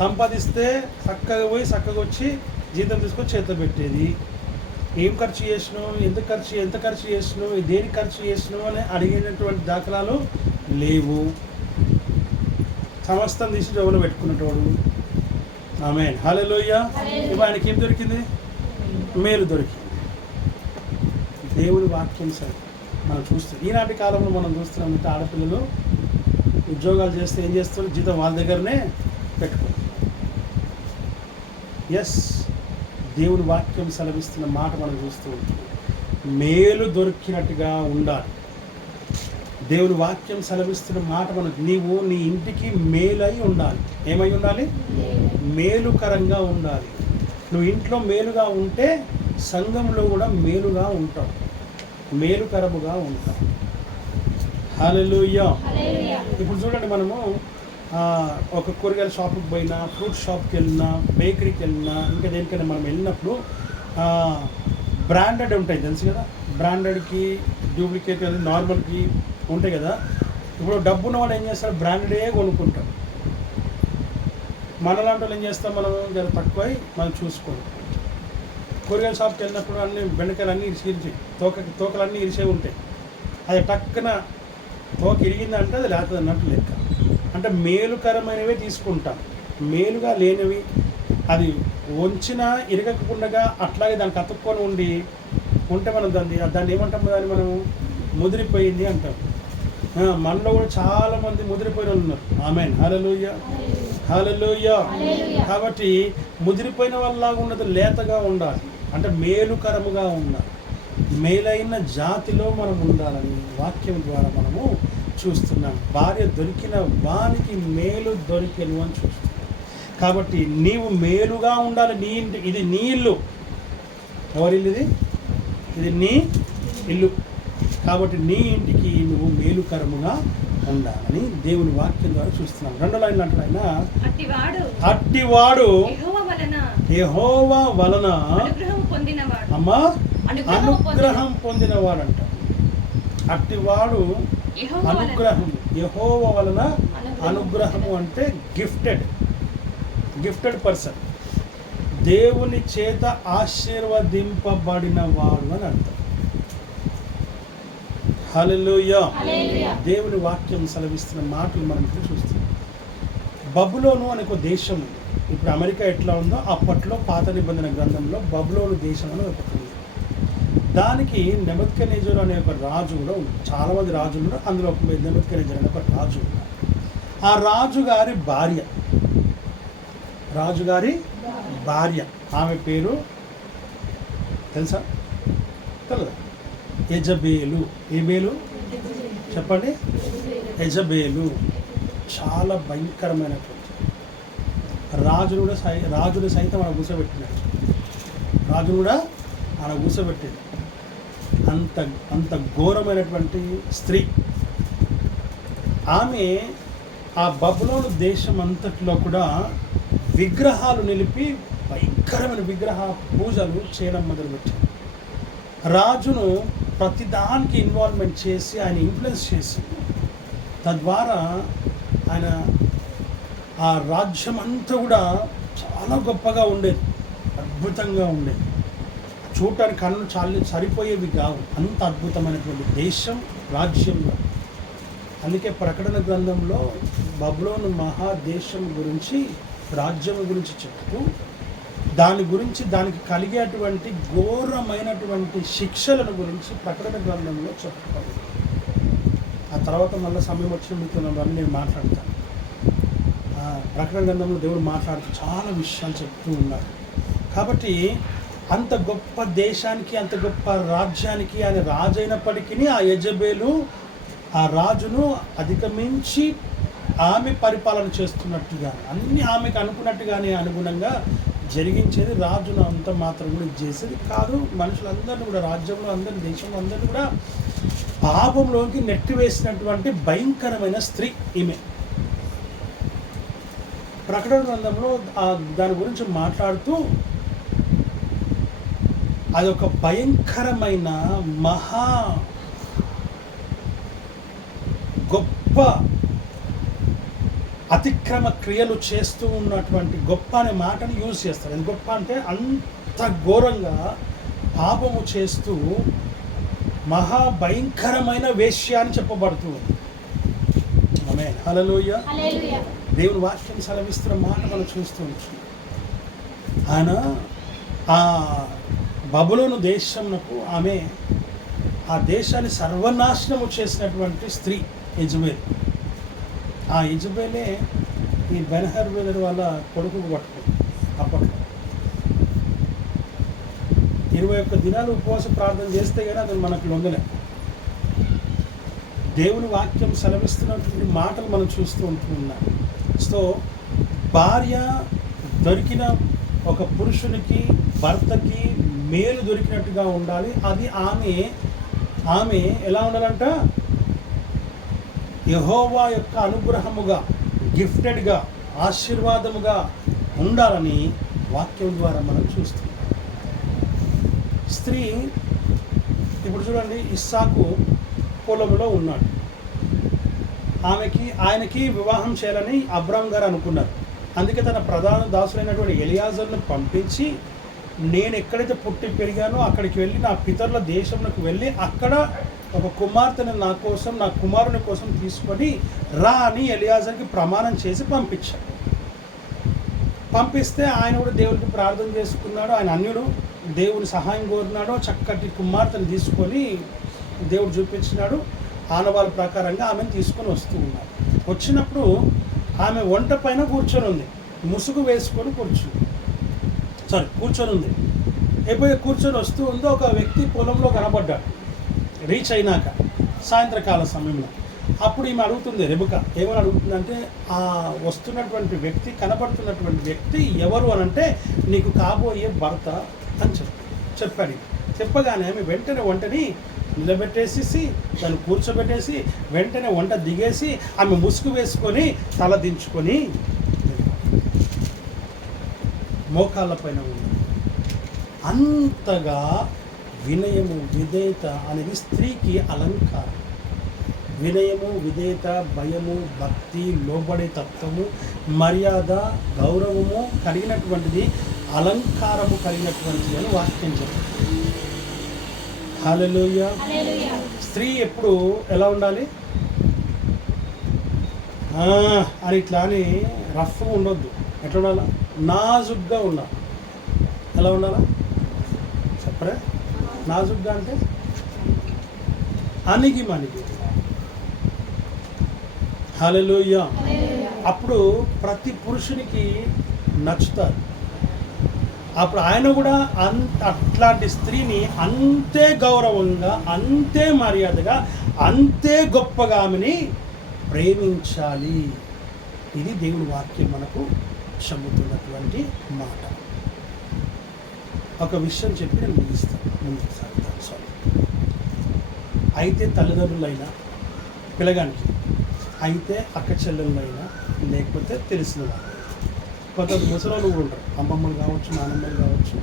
సంపాదిస్తే చక్కగా పోయి చక్కగా వచ్చి జీతం తీసుకొని చేతిలో పెట్టేది. ఏం ఖర్చు చేసినావు, ఎంత ఖర్చు చేసినావు, దేనికి ఖర్చు చేసినావు అని అడిగినటువంటి దాఖలాలు లేవు. సమస్తం తీసి జోబులో పెట్టుకునేటోడు. ఆమేన్. హల్లెలూయా. ఇప్పుడు ఆయనకి ఏం దొరికింది? మేలు దొరికింది. దేవుని వాక్యం సరే మనం చూస్తాం. ఈనాటి కాలంలో మనం చూస్తున్నామంటే ఆడపిల్లలు ఉద్యోగాలు చేస్తే ఏం చేస్తారు? జీతం వాళ్ళ దగ్గరనే పెట్టుకోవాలి. ఎస్, దేవుని వాక్యం సెలవిస్తున్న మాట మనం చూస్తూ ఉంటాం. మేలు దొరికినట్టుగా ఉండాలి. దేవుని వాక్యం సెలవిస్తున్న మాట మనకు, నీవు నీ ఇంటికి మేలై ఉండాలి. ఏమై ఉండాలి? మేలుకరంగా ఉండాలి. నువ్వు ఇంట్లో మేలుగా ఉంటే సంఘంలో కూడా మేలుగా ఉంటావు, మేలుకరముగా ఉంటావు. హల్లెలూయా. ఇప్పుడు చూడండి, మనము ఒక కూరగాయల షాప్కి పోయినా, ఫ్రూట్ షాప్కి వెళ్ళినా, బేకరీకి వెళ్ళినా, ఇంకా దేనికైనా మనం వెళ్ళినప్పుడు బ్రాండెడ్ ఉంటాయి, తెలుసు కదా. బ్రాండెడ్కి, డూప్లికేట్, నార్మల్కి ఉంటాయి కదా. ఇప్పుడు డబ్బున్న వాడు ఏం చేస్తాడు? బ్రాండెడే కొనుక్కుంటాడు. మనలాంటి వాళ్ళు ఏం చేస్తాం? మనము జర తక్కువై మనం చూసుకోండి. కూరగాయల షాప్కి వెళ్ళినప్పుడు అన్ని బెండకాయలు అన్నీ ఇరిచి తోకలన్నీ ఇరిసే ఉంటాయి. అది టక్కున తోక ఇరిగిందంటే అది లేకపోతే అన్నట్టు లెక్క. అంటే మేలుకరమైనవే తీసుకుంటాం. మేలుగా లేనివి, అది వంచినా ఇరగకుండా అట్లాగే దానికి అతుక్కొని ఉంటే మనం దాన్ని ఏమంటాము? దాన్ని మనం ముదిరిపోయింది అంటాం. మనలో కూడా చాలామంది ముదిరిపోయిన వాళ్ళు ఉన్నారు. ఆమేన్. హల్లెలూయా, హల్లెలూయా. కాబట్టి ముదిరిపోయిన వాళ్ళలాగా ఉండదు, లేతగా ఉండాలి. అంటే మేలుకరముగా ఉండాలి. మేలైన జాతిలో మనం ఉండాలని వాక్యం ద్వారా మనము చూస్తున్నాం. భార్య దొరికిన వానికి మేలు దొరికెను అని చూస్తున్నాం. కాబట్టి నీవు మేలుగా ఉండాలి. నీ ఇంటి, ఇది నీ ఇల్లు. ఎవరి ఇల్లు ఇది? ఇది నీ ఇల్లు. కాబట్టి నీ ఇంటికి నువ్వు మేలుకరముగా ఉండాలని దేవుని వాక్యం ద్వారా చూస్తున్నాం. రెండో లైన్ అంటాడు ఆయన, అట్టివాడు యెహోవా వలన అమ్మా అనుగ్రహం పొందినవాడంట. అట్టివాడు అనుగ్రహం, యెహోవా వలన అనుగ్రహము అంటే గిఫ్టెడ్ పర్సన్, దేవుని చేత ఆశీర్వదింపబడిన వాడు అని అర్థం. హల్లెలూయా. దేవుని వాక్యం సెలవిస్తున్న మాటలు మనం ఇక్కడ చూస్తున్నాం. బబులోను అనే ఒక దేశం ఉంది. ఇప్పుడు అమెరికా ఎట్లా ఉందో అప్పట్లో పాత నిబంధన గ్రంథంలో బబులోను దేశం అని ఒకటి ఉంది. దానికి నెబుకద్నెజరు అనే ఒక రాజు కూడా ఉంది. చాలామంది రాజులు ఉన్నారు, అందులో ఒక నెబుకద్నెజరు అనే ఒక రాజు ఉన్నారు. ఆ రాజుగారి భార్య ఆమె పేరు తెలుసా? తెలదా? యెజబేలు. ఏబేలు చెప్పండి? యెజబేలు. చాలా భయంకరమైనటువంటి రాజును సైతం ఆడ కూర్చోబెట్టినాడు. రాజును కూడా ఆడ కూర్చోబెట్టింది. అంత ఘోరమైనటువంటి స్త్రీ ఆమె. ఆ బబులోను దేశం అంతట్లో కూడా విగ్రహాలు నిలిపి భయంకరమైన విగ్రహ పూజలు చేయడం మొదలుపెట్టారు. రాజును ప్రతిదానికి ఇన్వాల్వ్మెంట్ చేసి ఆయన ఇన్ఫ్లుయెన్స్ చేసి, తద్వారా ఆయన ఆ రాజ్యం అంతా కూడా చాలా గొప్పగా ఉండేది, అద్భుతంగా ఉండేది. చూడటానికి కన్ను సరిపోయేవి కావు, అంత అద్భుతమైనటువంటి దేశం, రాజ్యంలో. అందుకే ప్రకటన గ్రంథంలో బబులోను మహాదేశం గురించి, రాజ్యం గురించి చెప్తూ దానికి కలిగేటువంటి ఘోరమైనటువంటి శిక్షలను గురించి ప్రకటన గ్రంథంలో చెప్తాను. ఆ తర్వాత మళ్ళీ సమయం వచ్చిన మీతో నేను మాట్లాడతాను. ప్రకటన గ్రంథంలో దేవుడు మాట్లాడుతూ చాలా విషయాలు చెప్తూ ఉన్నారు. కాబట్టి అంత గొప్ప దేశానికి, అంత గొప్ప రాజ్యానికి ఆయన రాజు అయినప్పటికీ ఆ యెజబేలు ఆ రాజును అధిగమించి ఆమె పరిపాలన చేస్తున్నట్టుగా, అన్ని ఆమెకు అనుకున్నట్టుగానే అనుగుణంగా జరిగించేది. రాజును అంత మాత్రం కూడా చేసేది కాదు. మనుషులందరినీ కూడా, రాజ్యంలో అందరినీ, దేశంలో అందరినీ కూడా పాపంలోకి నెట్టివేసినటువంటి భయంకరమైన స్త్రీ ఈమె. ప్రకటన గ్రంథంలో దాని గురించి మాట్లాడుతూ అదొక భయంకరమైన మహా గొప్ప అతిక్రమ క్రియలు చేస్తూ ఉన్నటువంటి గొప్ప అనే మాటను యూజ్ చేస్తారు. అది గొప్ప అంటే అంత ఘోరంగా పాపము చేస్తూ మహా భయంకరమైన వేశ్య అని చెప్పబడుతూ ఉంది. ఆమేన్, హల్లెలూయా. దేవుని వాక్యం సెలవిస్తున్న మాట మనం చూస్తూ ఉంటాం. ఆయన ఆ బబులోను దేశంకు ఆమె ఆ దేశాన్ని సర్వనాశనము చేసినటువంటి స్త్రీ యెజబేల్. ఆ యెజబేలే ఈ బెన్హదద్ వాళ్ళ కొడుకుకు పట్టుకుంది. అప్పట్లో 21 దినాలు ఉపవాస ప్రార్థన చేస్తే కానీ అతను మనకు లొంగలే. దేవుని వాక్యం సెలవిస్తున్నటువంటి మాటలు మనం చూస్తూ ఉంటున్నాం. సో భార్య దొరికిన ఒక పురుషునికి, భర్తకి మేలు దొరికినట్టుగా ఉండాలి. అది ఆమె ఎలా ఉండాలంట? యెహోవా యొక్క అనుగ్రహముగా, గిఫ్టెడ్గా, ఆశీర్వాదముగా ఉండాలని వాక్యం ద్వారా మనం చూస్తున్నాం. స్త్రీ ఇప్పుడు చూడండి, ఇస్సాకు పొలంలో ఉన్నాడు. ఆయనకి వివాహం చేయాలని అబ్రాం గారు అనుకున్నారు. అందుకే తన ప్రధాన దాసులైనటువంటి ఎలియాజర్ను పంపించి, నేను ఎక్కడైతే పుట్టి పెరిగానో అక్కడికి వెళ్ళి నా పితరుల దేశంలోకి వెళ్ళి అక్కడ ఒక కుమార్తెను నా కోసం, నా కుమారుని కోసం తీసుకొని రా అని ఎలియాజర్కి ప్రమాణం చేసి పంపించాడు. పంపిస్తే ఆయన కూడా దేవుడికి ప్రార్థన చేసుకున్నాడు. ఆయన అన్యుడు, దేవుని సహాయం కోరినాడు. చక్కటి కుమార్తెను తీసుకొని దేవుడు చూపించినాడు. ఆనవాళ్ళ ప్రకారంగా ఆమెను తీసుకొని వస్తూ ఉన్నారు. వచ్చినప్పుడు ఆమె వంట పైన కూర్చొని ఉంది, ముసుగు వేసుకొని కూర్చొని ఉంది. ఎప్పుడైతే కూర్చొని వస్తూ ఉందో ఒక వ్యక్తి పొలంలో కనబడ్డాడు. రీచ్ అయినాక సాయంత్రకాల సమయంలో అప్పుడు ఈమె అడుగుతుంది, రెబెకా ఏమని అడుగుతుందంటే, ఆ వస్తున్నటువంటి వ్యక్తి, కనబడుతున్నటువంటి వ్యక్తి ఎవరు అని అంటే, నీకు కాబోయే భర్త అని చెప్పాడు. చెప్పగానే ఆమె వెంటనే వంటని నిలబెట్టేసి దాన్ని కూర్చోబెట్టేసి వెంటనే వంట దిగేసి ఆమె ముసుగు వేసుకొని తల దించుకొని మోకాళ్ళ పైన ఉంది. అంతగా వినయము, విధేయత అనేది స్త్రీకి అలంకారం. వినయము, విధేయత, భయము, భక్తి, లోబడే తత్వము, మర్యాద, గౌరవము కలిగినటువంటిది, అలంకారము కలిగినటువంటిది అని వాక్యం చెప్తుంది. హల్లెలూయా. స్త్రీ ఎప్పుడు ఎలా ఉండాలి అని ఇట్లా అని రఫ్గా ఉండొద్దు. ఎట్లా ఉండాలా? నాజుగ్గా ఉండాలి. ఎలా ఉండాలా చెప్పరా? నాజుగ్గా అంటే అణిగి మణిగి. హల్లెలూయా. అప్పుడు ప్రతి పురుషునికి నచ్చుతారు. అప్పుడు ఆయన కూడా అట్లాంటి స్త్రీని అంతే గౌరవంగా, అంతే మర్యాదగా, అంతే గొప్పగా ఆమెని ప్రేమించాలి. ఇది దేవుని వాక్యం మనకు చెబుతున్నటువంటి మాట. ఒక విషయం చెప్పి నేను ముగిస్తాను, ముందుకు సాగుతాను. సారీ. అయితే తల్లిదండ్రులైనా పిల్లగానికి, అయితే అక్క చెల్లెళ్ళైనా, లేకపోతే తెలిసిన వాళ్ళు, కొంతమంది ముసలోళ్ళు కూడా ఉంటారు, అమ్మమ్మలు కావచ్చు, నాన్నమ్మలు కావచ్చు.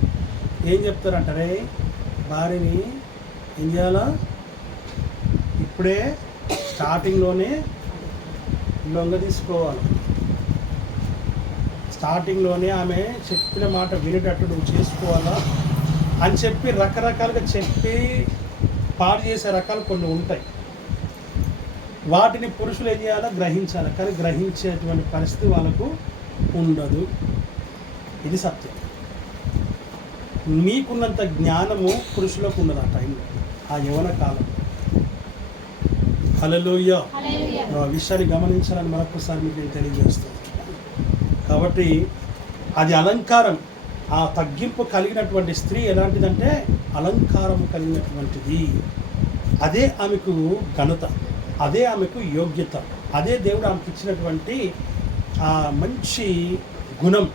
ఏం చెప్తారంటారే, భార్యని ఏం చేయాలా, ఇప్పుడే స్టార్టింగ్లోనే లొంగ తీసుకోవాలి, స్టార్టింగ్లోనే ఆమె చెప్పిన మాట వినేటట్టు నువ్వు చేసుకోవాలా అని చెప్పి రకరకాలుగా చెప్పి పాడు చేసే రకాలు కొన్ని ఉంటాయి. వాటిని పురుషులు ఏం చేయాలా, గ్రహించాలి. కానీ గ్రహించేటువంటి పరిస్థితి వాళ్ళకు ఉండదు. ఇది సత్యం. మీకున్నంత జ్ఞానము పురుషులకు ఉండదు ఆ టైంలో, ఆ యవ్వన కాలం. హల్లెలూయా. ఆ విషయాన్ని గమనించాలని మరొకసారి మీకు నేను తెలియజేస్తాను. కాబట్టి అది అలంకారం. ఆ తగ్గింపు కలిగినటువంటి స్త్రీ ఎలాంటిదంటే అలంకారం కలిగినటువంటిది. అదే ఆమెకు ఘనత, అదే ఆమెకు యోగ్యత, అదే దేవుడు ఆమెకు ఇచ్చినటువంటి మంచి గుణం.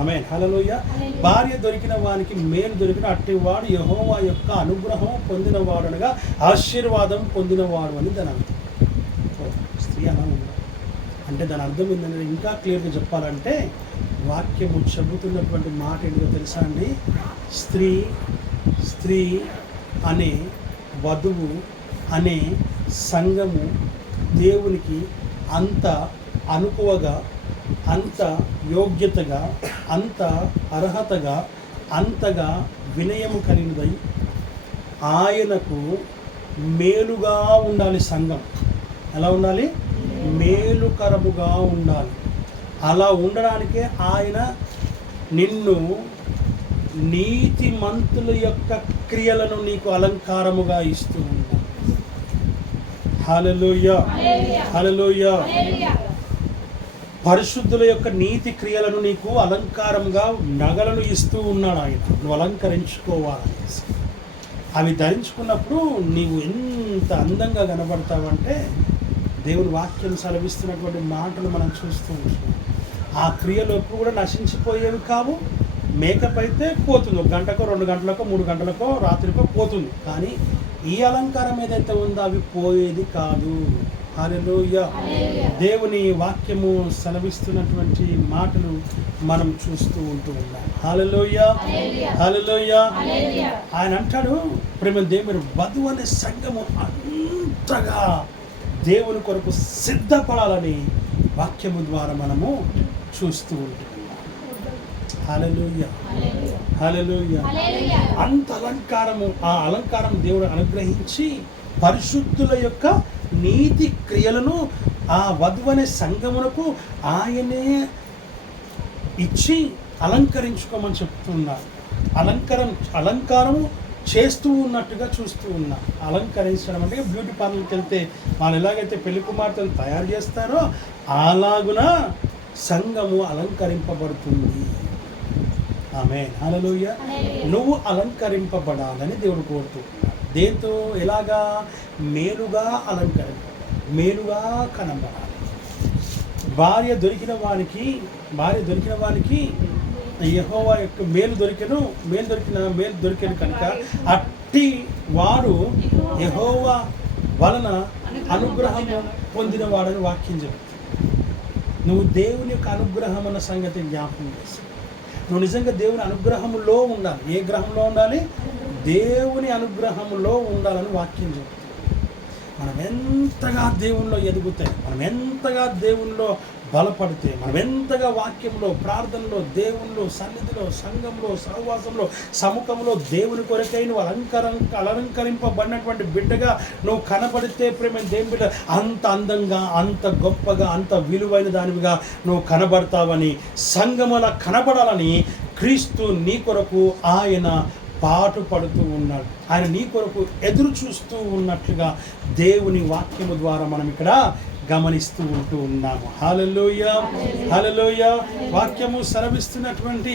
ఆమేన్, హల్లెలూయా. భార్య దొరికిన వానికి మేలు దొరికిన అట్టివాడు యెహోవా యొక్క అనుగ్రహం పొందినవాడు అనగా ఆశీర్వాదం పొందినవాడు అని దాని అర్థం. స్త్రీ అలా ఉండాలి అంటే దాని అర్థం ఏంటంటే ఇంకా క్లియర్గా చెప్పాలంటే వాక్యము చెబుతున్నటువంటి మాట ఏంటో తెలుసా అండి? స్త్రీ అనే వధువు అనే సంఘము దేవునికి అంత అనుకువగా, అంత యోగ్యతగా, అంత అర్హతగా, అంతగా వినయము కలిగినదై ఆయనకు మేలుగా ఉండాలి. సంఘం ఎలా ఉండాలి? మేలుకరముగా ఉండాలి. అలా ఉండడానికే ఆయన నిన్ను నీతిమంతుల యొక్క క్రియలను నీకు అలంకారముగా ఇస్తూ ఉన్నాడు. హల్లెలూయా, హల్లెలూయా. పరిశుద్ధుల యొక్క నీతి క్రియలను నీకు అలంకారంగా నగలను ఇస్తూ ఉన్నాడు ఆయన. నువ్వు అలంకరించుకోవాలనేసి అవి ధరించుకున్నప్పుడు నీవు ఎంత అందంగా కనబడతావంటే దేవుని వాక్యం సెలవిస్తున్నటువంటి మాటలు మనం చూస్తూ ఉంటాం. ఆ క్రియలు ఎప్పుడు కూడా నశించిపోయేవి కావు. మేకప్ అయితే పోతుంది, 1 గంటకో 2 గంటలకో 3 గంటలకో రాత్రికో పోతుంది. కానీ ఈ అలంకారం ఏదైతే ఉందో అవి పోయేది కాదు. హల్లెలూయా. దేవుని వాక్యము సెలవిస్తున్నటువంటి మాటలు మనం చూస్తూ ఉంటూ ఉన్నాం. హల్లెలూయా, హల్లెలూయా. ఆయన అంటాడు, ప్రేమ దేవుని వధువు అనే సంఘము అంతగా దేవుని కొరకు సిద్ధపడాలని వాక్యము ద్వారా మనము చూస్తూ ఉంటున్నాం. హల్లెలూయా, హల్లెలూయా. అంత అలంకారము, ఆ అలంకారం దేవుడు అనుగ్రహించి పరిశుద్ధుల యొక్క నీతి క్రియలను ఆ వధువు అనే సంఘమునకు ఆయనే ఇచ్చి అలంకరించుకోమని చెప్తున్నారు. అలంకారము చేస్తూ ఉన్నట్టుగా చూస్తూ ఉన్నా. అలంకరించడం అంటే బ్యూటీ పార్లర్కి వెళ్తే వాళ్ళు ఎలాగైతే పెళ్లి కుమార్తెను తయారు చేస్తారో అలాగున సంఘము అలంకరింపబడుతుంది. ఆమేన్, హల్లెలూయా. నువ్వు అలంకరింపబడాలని దేవుడు కోరుతున్నాడు. దేంతో? ఎలాగా? మేలుగా అలంకరింపబడాలి, మేలుగా కనబడాలి. భార్య దొరికిన వానికి యెహోవా యొక్క మేలు దొరికెను కనుక అట్టి వాడు యెహోవా వలన అనుగ్రహము పొందిన వాడని వాక్యం చెబుతుంది. నువ్వు దేవుని యొక్క అనుగ్రహం అన్న సంగతి జ్ఞాపకం చేస్తావు. నువ్వు నిజంగా దేవుని అనుగ్రహములో ఉండాలి. ఏ గ్రహంలో ఉండాలి? దేవుని అనుగ్రహములో ఉండాలని వాక్యం చెబుతుంది. మనం ఎంతగా దేవునిలో ఎదుగుతే, మనం ఎంతగా దేవునిలో బలపడితే, మనం ఎంతగా వాక్యంలో, ప్రార్థనలో, దేవునిలో, సన్నిధిలో, సంఘంలో, సహవాసంలో, సముఖంలో దేవుని కొరకై నువ్వు అలంకరింపబడినటువంటి బిడ్డగా నువ్వు కనబడితే, ప్రేమ దేవుని బిడ్డ, అంత అందంగా, అంత గొప్పగా, అంత విలువైన దానివిగా నువ్వు కనబడతావని, సంఘములా కనబడాలని క్రీస్తు నీ కొరకు ఆయన పాటు పడుతూ ఉన్నాడు. ఆయన నీ కొరకు ఎదురు చూస్తూ ఉన్నట్లుగా దేవుని వాక్యము ద్వారా మనం ఇక్కడ గమనిస్తూ ఉంటూ ఉన్నాము. హల్లెలూయా, హల్లెలూయా. వాక్యము సెలవిస్తున్నటువంటి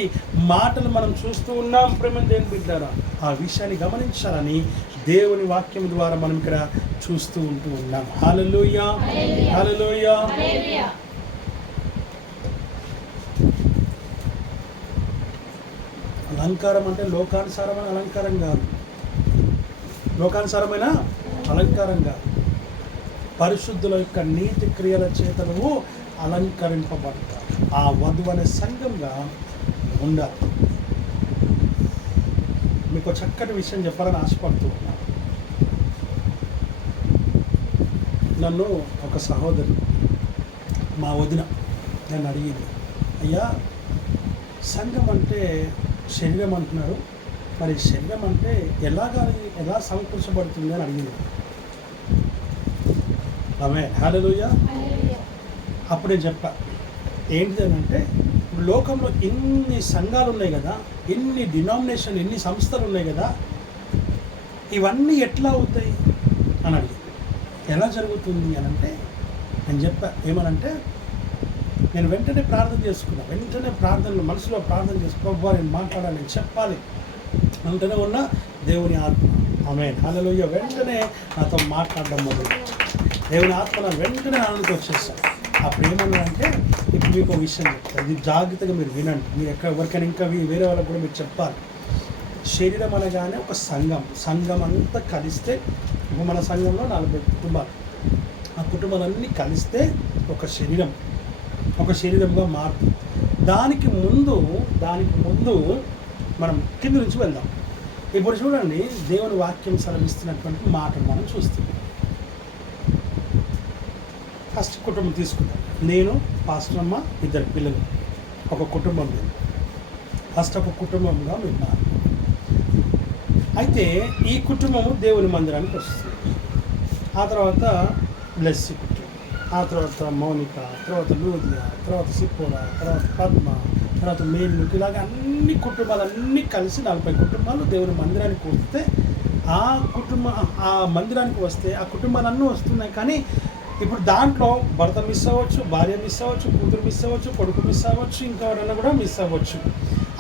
మాటలు మనం చూస్తూ ఉన్నాం. ప్రేమ దేవుని బిడ్డలారా, ఆ విషయాన్ని గమనించాలని దేవుని వాక్యం ద్వారా మనం ఇక్కడ చూస్తూ ఉంటూ ఉన్నాం. హల్లెలూయా, హల్లెలూయా. అలంకారం అంటే లోకానుసారమైన అలంకారం కాదు, లోకానుసారమైన అలంకారం కాదు. పరిశుద్ధుల యొక్క నీతి క్రియల చేత నువ్వు అలంకరింపబడతావు. ఆ వధువు అనే సంఘంగా ఉండాలి. మీకు చక్కటి విషయం చెప్పాలని ఆశపడుతూ ఉన్నాను. నన్ను ఒక సహోదరి, మా వదిన, నన్ను అడిగింది, అయ్యా సంఘం అంటే శరీరం అంటున్నారు, మరి శరీరం అంటే ఎలా సమకూర్చబడుతుంది అని అడిగింది. ఆమె హల్లెలూయా. అప్పుడు నేను చెప్పా, ఏంటిదనంటే లోకంలో ఎన్ని సంఘాలు ఉన్నాయి కదా, ఎన్ని డినామినేషన్, ఎన్ని సంస్థలు ఉన్నాయి కదా, ఇవన్నీ ఎట్లా అవుతాయి అని అడిగింది. ఎలా జరుగుతుంది అని అంటే నేను చెప్పా, ఏమనంటే నేను వెంటనే ప్రార్థన చేసుకున్నా. వెంటనే ప్రార్థనలు మనసులో ప్రార్థన చేసుకో, నేను మాట్లాడాలి, నేను చెప్పాలి. వెంటనే ఉన్న దేవుని ఆత్మ, ఆమేన్, హల్లెలూయా, వెంటనే నాతో మాట్లాడడం మొదలుపెట్టాను. దేవుని ఆత్మ నా వెంటనే నాన్నకి వచ్చేసాను. అప్పుడు ఏమన్నానంటే, ఇప్పుడు మీకు ఒక విషయం చెప్తాను, ఇది జాగ్రత్తగా మీరు వినండి. మీరు ఎవరికైనా ఇంకా వేరే వాళ్ళకి కూడా మీరు చెప్పాలి. శరీరం అనగానే ఒక సంఘం అంతా కలిస్తే, మన సంఘంలో 40 కుటుంబాలు, ఆ కుటుంబాలన్నీ కలిస్తే ఒక శరీరంగా మారుతుంది. దానికి ముందు మనం కింద నుంచి వెళ్దాం. ఇప్పుడు చూడండి, దేవుని వాక్యం సెలవిస్తున్నటువంటి మాటలు మనం చూస్తున్నాం. ఫస్ట్ కుటుంబం తీసుకుందాం. నేను, పాస్టర్ అమ్మ, 2 పిల్లలు, ఒక కుటుంబం. నేను ఫస్ట్ ఒక కుటుంబంగా మీరు మారు. అయితే ఈ కుటుంబము దేవుని మందిరానికి వస్తుంది. ఆ తర్వాత బ్లెస్సి కుటుంబం, ఆ తర్వాత మౌనిక, తర్వాత లూదియా, తర్వాత సిప్పోరా, తర్వాత పద్మ, తర్వాత మేలుకి, ఇలాగ అన్ని కుటుంబాలన్నీ కలిసి 40 కుటుంబాలు దేవుని మందిరానికి వస్తే, ఆ మందిరానికి వస్తే ఆ కుటుంబాలన్నీ వస్తున్నాయి. కానీ ఇప్పుడు దాంట్లో భర్త మిస్ అవ్వచ్చు, భార్య మిస్ అవ్వచ్చు, కూతురు మిస్ అవ్వచ్చు, కొడుకు మిస్ అవ్వచ్చు, ఇంకెవరైనా కూడా మిస్ అవ్వచ్చు.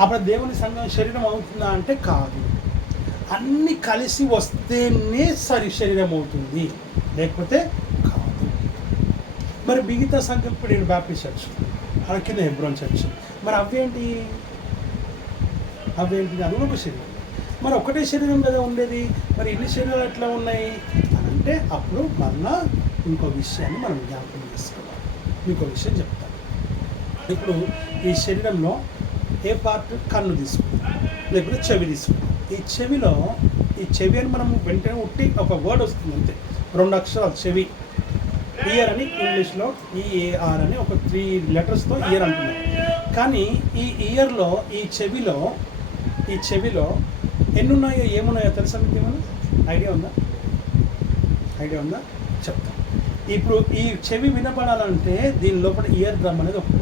అప్పుడు దేవుని సంఘం శరీరం అవుతుందా అంటే కాదు. అన్నీ కలిసి వస్తేనే శరీరం అవుతుంది, లేకపోతే కాదు. మరి మిగతా సంఘం ఇప్పుడు నేను బ్యాప్టిస్ట్ చర్చ్, అలా కింద హెబ్రోన్ చర్చ్, మరి అవేంటి అది ఒక శరీరం. మరి ఒకటే శరీరం కదా ఉండేది, మరి ఇన్ని శరీరాలు ఎట్లా ఉన్నాయి అని అంటే, అప్పుడు మళ్ళా ఇంకో విషయాన్ని మనం జ్ఞాపకం చేసుకోవాలి. ఇంకో విషయం చెప్తాను. ఇప్పుడు ఈ శరీరంలో ఏ పార్ట్? కన్ను తీసుకుంటాం, లేకపోతే చెవి తీసుకుంటాం. ఈ చెవి అని మనం వెంటనే ఉట్టి ఒక వర్డ్ వస్తుంది అంతే, 2 అక్షరాలు చెవి. ఇయర్ అని ఇంగ్లీష్లో EAR అని ఒక 3 లెటర్స్తో ఇయర్ అంటున్నాం. కానీ ఈ ఇయర్లో, ఈ చెవిలో ఎన్ని ఉన్నాయో ఏమున్నాయో తెలుసా మీకు? ఏమన్నా ఐడియా ఉందా? చెప్తాను. ఇప్పుడు ఈ చెవి వినపడాలంటే దీని లోపల ఇయర్ డ్రమ్ అనేది ఒకటి,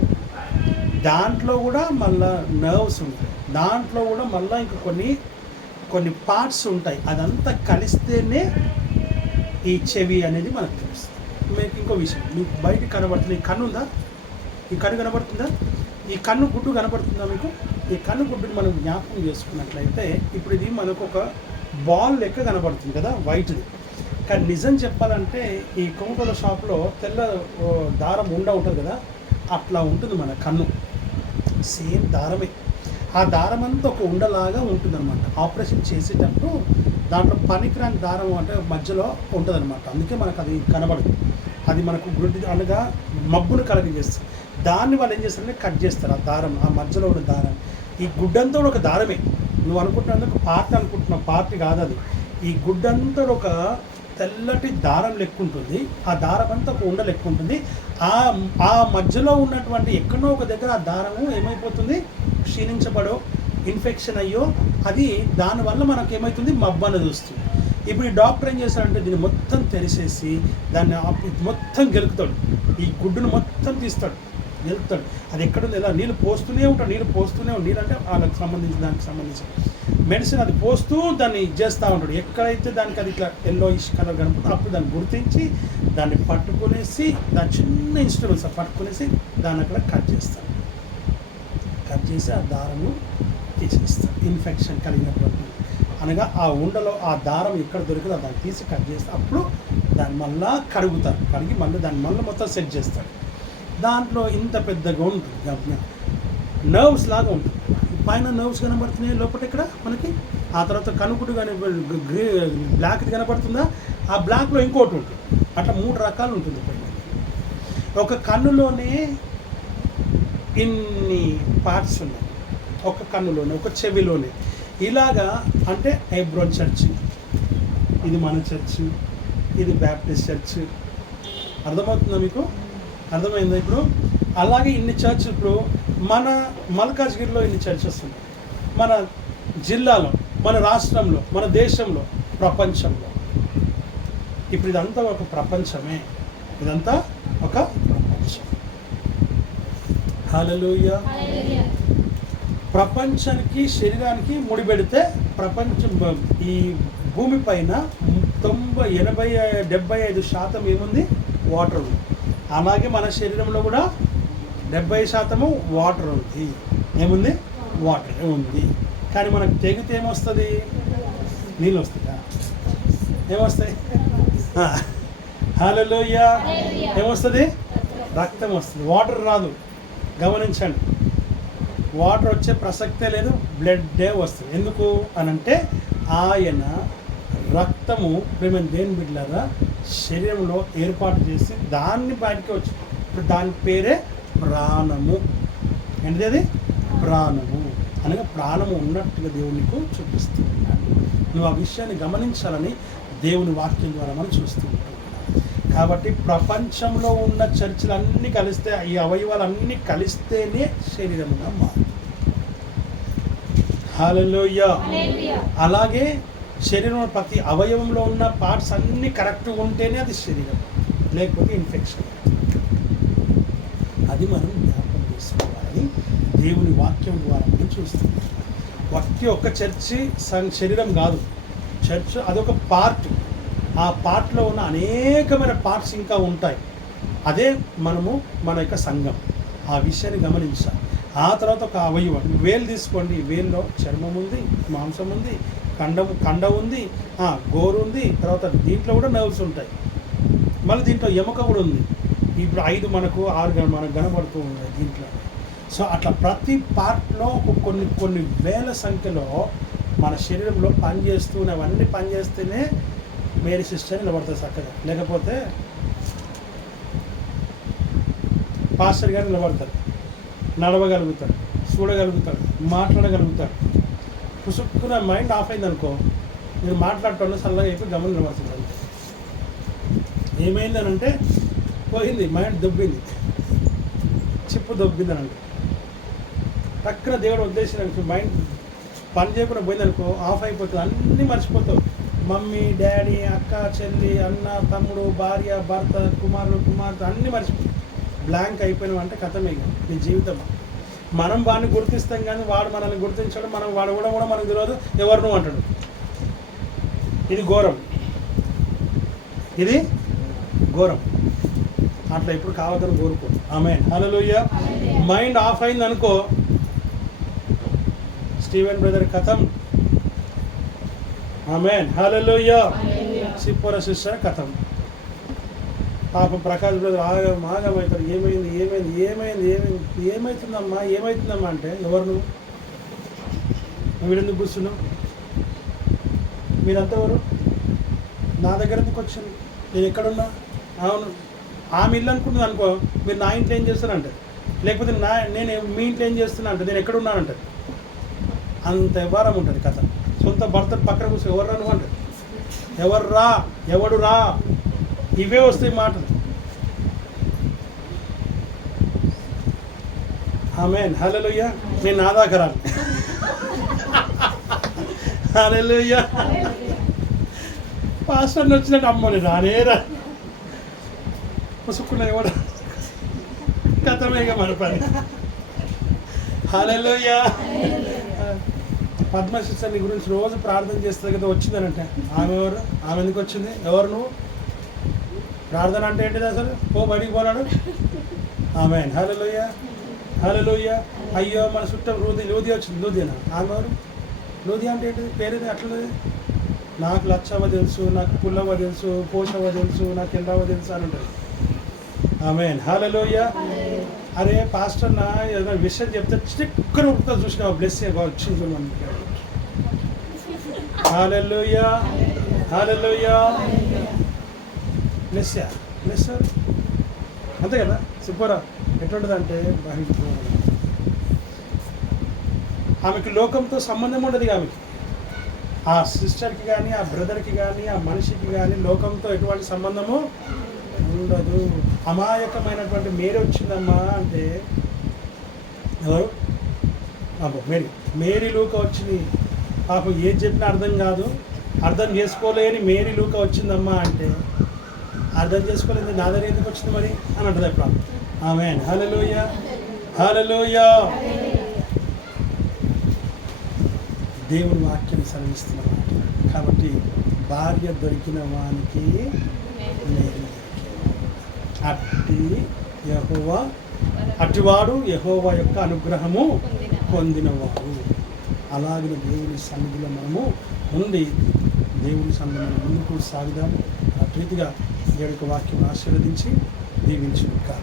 దాంట్లో కూడా మళ్ళీ నర్వ్స్ ఉంటాయి, దాంట్లో కూడా మళ్ళీ ఇంకా కొన్ని పార్ట్స్ ఉంటాయి. అదంతా కలిస్తేనే ఈ చెవి అనేది మనకు తెలుస్తుంది. మీకు ఇంకో విషయం, మీకు బయట కనబడుతుంది, ఈ కన్ను ఉందా? ఈ కన్ను కనబడుతుందా? ఈ కన్ను గుడ్డు కనబడుతుందా మీకు? ఈ కన్ను గుడ్డుని మనం జ్ఞాపకం చేసుకున్నట్లయితే, ఇప్పుడు ఇది మనకు ఒక బాల్ లెక్క కనబడుతుంది కదా, వైట్ది. కానీ నిజం చెప్పాలంటే ఈ కొనుగోలు షాప్లో తెల్ల దారం ఉంటుంది కదా, అట్లా ఉంటుంది మన కన్ను, సేమ్ దారమే. ఆ దారం అంతా ఒక ఉండలాగా ఉంటుందన్నమాట. ఆపరేషన్ చేసేటప్పుడు దాంట్లో పనికిరాని దారం అంటే మధ్యలో ఉంటుందన్నమాట. అందుకే మనకు అది కనబడదు. అది మనకు గుడ్డి అనగా మబ్బును కలిగజేస్తుంది. దాన్ని వాళ్ళు ఏం చేస్తారంటే కట్ చేస్తారు. ఆ దారం, ఆ మధ్యలో ఉన్న దారం, ఈ గుడ్డంతా ఒక దారమే. నువ్వు అనుకుంటున్నందుకు పార్ట్ కాదు అది. ఈ గుడ్డంతా ఒక తెల్లటి దారం లెక్క ఉంటుంది. ఆ దారం అంతా ఒక ఉండ లెక్క ఉంటుంది. ఆ మధ్యలో ఉన్నటువంటి ఎక్కడో ఒక దగ్గర ఆ దారము ఏమైపోతుంది, క్షీణించబడో, ఇన్ఫెక్షన్ అయ్యో, అది దానివల్ల మనకు ఏమవుతుంది, మబ్బు అనేది వస్తుంది. ఇప్పుడు ఈ డాక్టర్ ఏం చేస్తాడంటే దీన్ని మొత్తం తెరిసేసి దాన్ని మొత్తం గెలుకుతాడు. ఈ గుడ్డును మొత్తం తీస్తాడు, గెలుపుతాడు. అది ఎక్కడుంది, ఎలా నీళ్ళు పోస్తూనే ఉంటాడు. నీళ్ళు అంటే దానికి సంబంధించి మెడిసిన్ అది పోస్తూ దాన్ని చేస్తూ ఉంటాడు. ఎక్కడైతే దానికి అది ఇట్లా ఎల్లోయిష్ కలర్ కనపడుతుందో అప్పుడు దాన్ని గుర్తించి దాన్ని పట్టుకునేసి, దాని చిన్న ఇన్స్ట్రుమెంట్స్ పట్టుకునేసి దాన్ని అక్కడ కట్ చేసి ఆ దారము తీసేస్తాడు. ఇన్ఫెక్షన్ కలిగినటువంటి అనగా ఆ ఉండలో ఆ దారం ఎక్కడ దొరికిందో దాన్ని తీసి కట్ చేస్తే అప్పుడు దాన్ని మళ్ళీ కడిగి మళ్ళీ దాన్ని మొత్తం సెట్ చేస్తాడు. దాంట్లో ఇంత పెద్దగా ఉంటుంది, నర్వ్స్ లాగా ఉంటుంది. పైన నర్వ్స్ కనబడుతున్నాయి, లోపల ఇక్కడ మనకి. ఆ తర్వాత కనుగుడు కానీ బ్లాక్ది కనబడుతుందా, ఆ బ్లాక్లో ఇంకోటి ఉంటుంది. అట్లా 3 రకాలు ఉంటుంది. ఒక కన్నులోనే ఇన్ని పార్ట్స్ ఉన్నాయి, ఒక కన్నులోనే, ఒక చెవిలోనే. ఇలాగా అంటే హెబ్రోన్ చర్చ్, ఇది మన చర్చ్, ఇది బ్యాప్టిస్ట్ చర్చ్. అర్థమవుతుందా మీకు? అర్థమైందా ఇప్పుడు? అలాగే ఇన్ని చర్చ్, ఇప్పుడు మన మల్కాజ్గిరిలో ఇన్ని చర్చెస్ ఉన్నాయి, మన జిల్లాలో, మన రాష్ట్రంలో, మన దేశంలో, ప్రపంచంలో. ఇప్పుడు ఇదంతా ఒక ప్రపంచమే, ఇదంతా ఒక ప్రపంచం. హల్లెలూయా. ప్రపంచానికి, శరీరానికి ముడిపెడితే ప్రపంచం, ఈ భూమి పైన 85% ఏముంది, వాటర్ ఉంది. అలాగే మన శరీరంలో కూడా 70% వాటర్ ఉంది. ఏముంది? వాటర్ ఉంది. కానీ మనకు తెగితే ఏమొస్తుంది? నీళ్ళు వస్తుందా? ఏమొస్తాయి? హల్లెలూయా. ఏమొస్తుంది? రక్తం వస్తుంది, వాటర్ రాదు. గమనించండి, వాటర్ వచ్చే ప్రసక్తే లేదు, బ్లడ్డే వస్తుంది. ఎందుకు అనంటే ఆయన రక్తము ప్రేమ దేని బిడ్డలారా శరీరంలో ఏర్పాటు చేసి దాన్ని బయటికి వచ్చింది. ఇప్పుడు దాని పేరే ప్రాణము. ఏంటిది అది? ప్రాణము అనగా ప్రాణము ఉన్నట్టుగా దేవునికి చూపిస్తూ ఉన్నాడు. నువ్వు ఆ విషయాన్ని గమనించాలని దేవుని వాక్యం ద్వారా మనం చూస్తూ ఉంటాం. కాబట్టి ప్రపంచంలో ఉన్న చర్చలన్నీ కలిస్తే, ఈ అవయవాలన్నీ కలిస్తేనే శరీరముగా మారుతుంది. హల్లెలూయా. అలాగే శరీరంలో ప్రతి అవయవంలో ఉన్న పార్ట్స్ అన్నీ కరెక్ట్గా ఉంటేనే అది శరీరం, లేకపోతే ఇన్ఫెక్షన్. అది మనం జ్ఞాపకం చేసుకోవాలని దేవుని వాక్యం ద్వారా మనం చూస్తున్నాం. ఒక్క చర్చి శరీరం కాదు, చర్చ్ అదొక పార్ట్. ఆ పార్ట్లో ఉన్న అనేకమైన పార్ట్స్ ఇంకా ఉంటాయి. అదే మన యొక్క సంఘం. ఆ విషయాన్ని గమనించాలి. ఆ తర్వాత ఒక అవయవం, వేలు తీసుకోండి, వేల్లో చర్మం ఉంది, మాంసం ఉంది, కండ ఉంది, గోరు ఉంది, తర్వాత దీంట్లో కూడా నర్వ్స్ ఉంటాయి, మళ్ళీ దీంట్లో ఎముక కూడా ఉంది. ఇప్పుడు 5 మనకు 6 మనకు కనబడుతూ ఉన్నాయి దీంట్లో. సో అట్లా ప్రతి పార్ట్లో కొన్ని వేల సంఖ్యలో మన శరీరంలో పనిచేస్తూనే, అవన్నీ పనిచేస్తేనే మేరీ సిస్టర్ నిలబడతారు చక్కగా. లేకపోతే పాస్టర్ గారు నిలబడతారు, నడవగలుగుతాడు, చూడగలుగుతాడు, మాట్లాడగలుగుతాడు. పుసుక్కున మైండ్ ఆఫ్ అయింది అనుకో, మీరు మాట్లాడటంలో చల్లగా అయిపోయి గమని నిలబడుతుంది. ఏమైందనంటే పోయింది, మైండ్ దొబ్బింది, చిప్పు దొబ్బింది అని అంటే టక్కున దేవుడు ఉద్దేశించి మైండ్ పని చేయకుండా పోయిందనుకో ఆఫ్ అయిపోతుంది. అన్నీ మర్చిపోతావు. మమ్మీ, డాడీ, అక్క, చెల్లి, అన్న, తమ్ముడు, భార్య, భర్త, కుమారుడు, కుమార్తె అన్నీ మర్చిపోతావు. బ్లాంక్ అయిపోయినావు అంటే కథమే నీ జీవితం. మనం వాడిని గుర్తిస్తాం కానీ వాడు మనల్ని గుర్తించడం, వాడు కూడా మనకు తెలియదు ఎవరు నువ్వు అంటాడు. ఇది ఘోరం, ఇది ఘోరం. అట్లా ఇప్పుడు కావద్దని కోరుకో. ఆమేన్. హల్లెలూయా. మైండ్ ఆఫ్ అయింది అనుకో, స్టీవెన్ బ్రదర్ కథం. ఆమేన్. హల్లెలూయా. సిప్పోరా సిస్టర్ కథం. పాపం ప్రకాష్ బ్రదర్ ఆగమవుతాడు. ఏమవుతుందమ్మా అంటే ఎవరు నువ్వు వీడెందుకు కూర్చున్నావు, మీరంతా ఎవరు, నా దగ్గర ఎందుకు వచ్చాను, నేను ఎక్కడున్నా, అవును ఆమె ఇల్లు అనుకుంటుంది అనుకో, మీరు నా ఇంట్లో ఏం చేస్తానంటే, లేకపోతే నేను మీ ఇంట్లో ఏం చేస్తున్నా అంటే, నేను ఎక్కడున్నానంటే, అంత వ్యవహారం ఉంటుంది కథ. సొంత భర్త పక్కన కూర్చో, ఎవర్రా నువ్వు అంటే, ఎవర్రా, ఎవడు రా, ఇవే వస్తాయి మాటలు. ఆమేన్. హల్లెలూయా. నేను నా దాకా రాను. హల్లెలూయా. పాస్టర్ని వచ్చినట్టు అమ్మని రానేరా పుసుక్కున్న ఎవడ కథమేగా మన పని. హల్లెలూయా. పద్మశిష్యుని గురించి రోజు ప్రార్థన చేస్తుంది కదా, వచ్చిందనంటే ఆమె ఎవరు, ఆమె ఎందుకు వచ్చింది, ఎవరు నువ్వు, ప్రార్థన అంటే ఏంటిది అసలు, బయటికి పోనాడు. ఆమేన్. హల్లెలూయా. హల్లెలూయా. అయ్యో మన చుట్టం లూది వచ్చింది, లూదినా, ఆమె ఎవరు, లూది అంటే ఏంటిది, పేరేది అట్లది, నాకు లచ్చవ్వ తెలుసు, నాకు పుల్లవ్వ తెలుసు, పోషవ్వ తెలుసు, నాకు ఎండవ్వ తెలుసు అని ఉంటుంది. ఆమేన్. హల్లెలూయా. అరే పాస్టర్ నా ఏదైనా విషయం చెప్తే చిక్కున ఉడుతా చూసినా బ్లెస్ వచ్చింది మనకి. హల్లెలూయా. హల్లెలూయా. బ్లెస్ అంతే కదా. సిప్పోరా ఎటువంటిదంటే ఆమెకి లోకంతో సంబంధం ఉండదు. ఆమెకి ఆ సిస్టర్కి కానీ, ఆ బ్రదర్కి కానీ, ఆ మనిషికి కానీ లోకంతో ఎటువంటి సంబంధము ఉండదు. అమాయకమైనటువంటి మేరీ వచ్చిందమ్మా అంటే ఎవరు, అబ్బో మేరీ లూక వచ్చింది. పాపం ఏది చెప్పినా అర్థం కాదు, అర్థం చేసుకోలేని మేరీ లూక వచ్చిందమ్మా అంటే, అర్థం చేసుకోలేదు నా దగ్గర ఎందుకు వచ్చింది మరి అని అంటుంది ఎప్పుడు. ఆమేన్. హల్లెలూయా. హల్లెలూయా. దేవుని వాక్యం సెలవిస్తున్న మాట. కాబట్టి భార్య దొరికిన వానికి అట్టి యెహోవా అటువాడు యెహోవా యొక్క అనుగ్రహము పొందినవాడు. అలాగిన దేవుని సన్నిధిలో మనము ఉండి దేవుని సన్నిధిలో ముందుకు సాగుదాం. ఆ ప్రీతిగా దేవుడి వాక్యం ఆశీర్వదించి దీవించుగాక.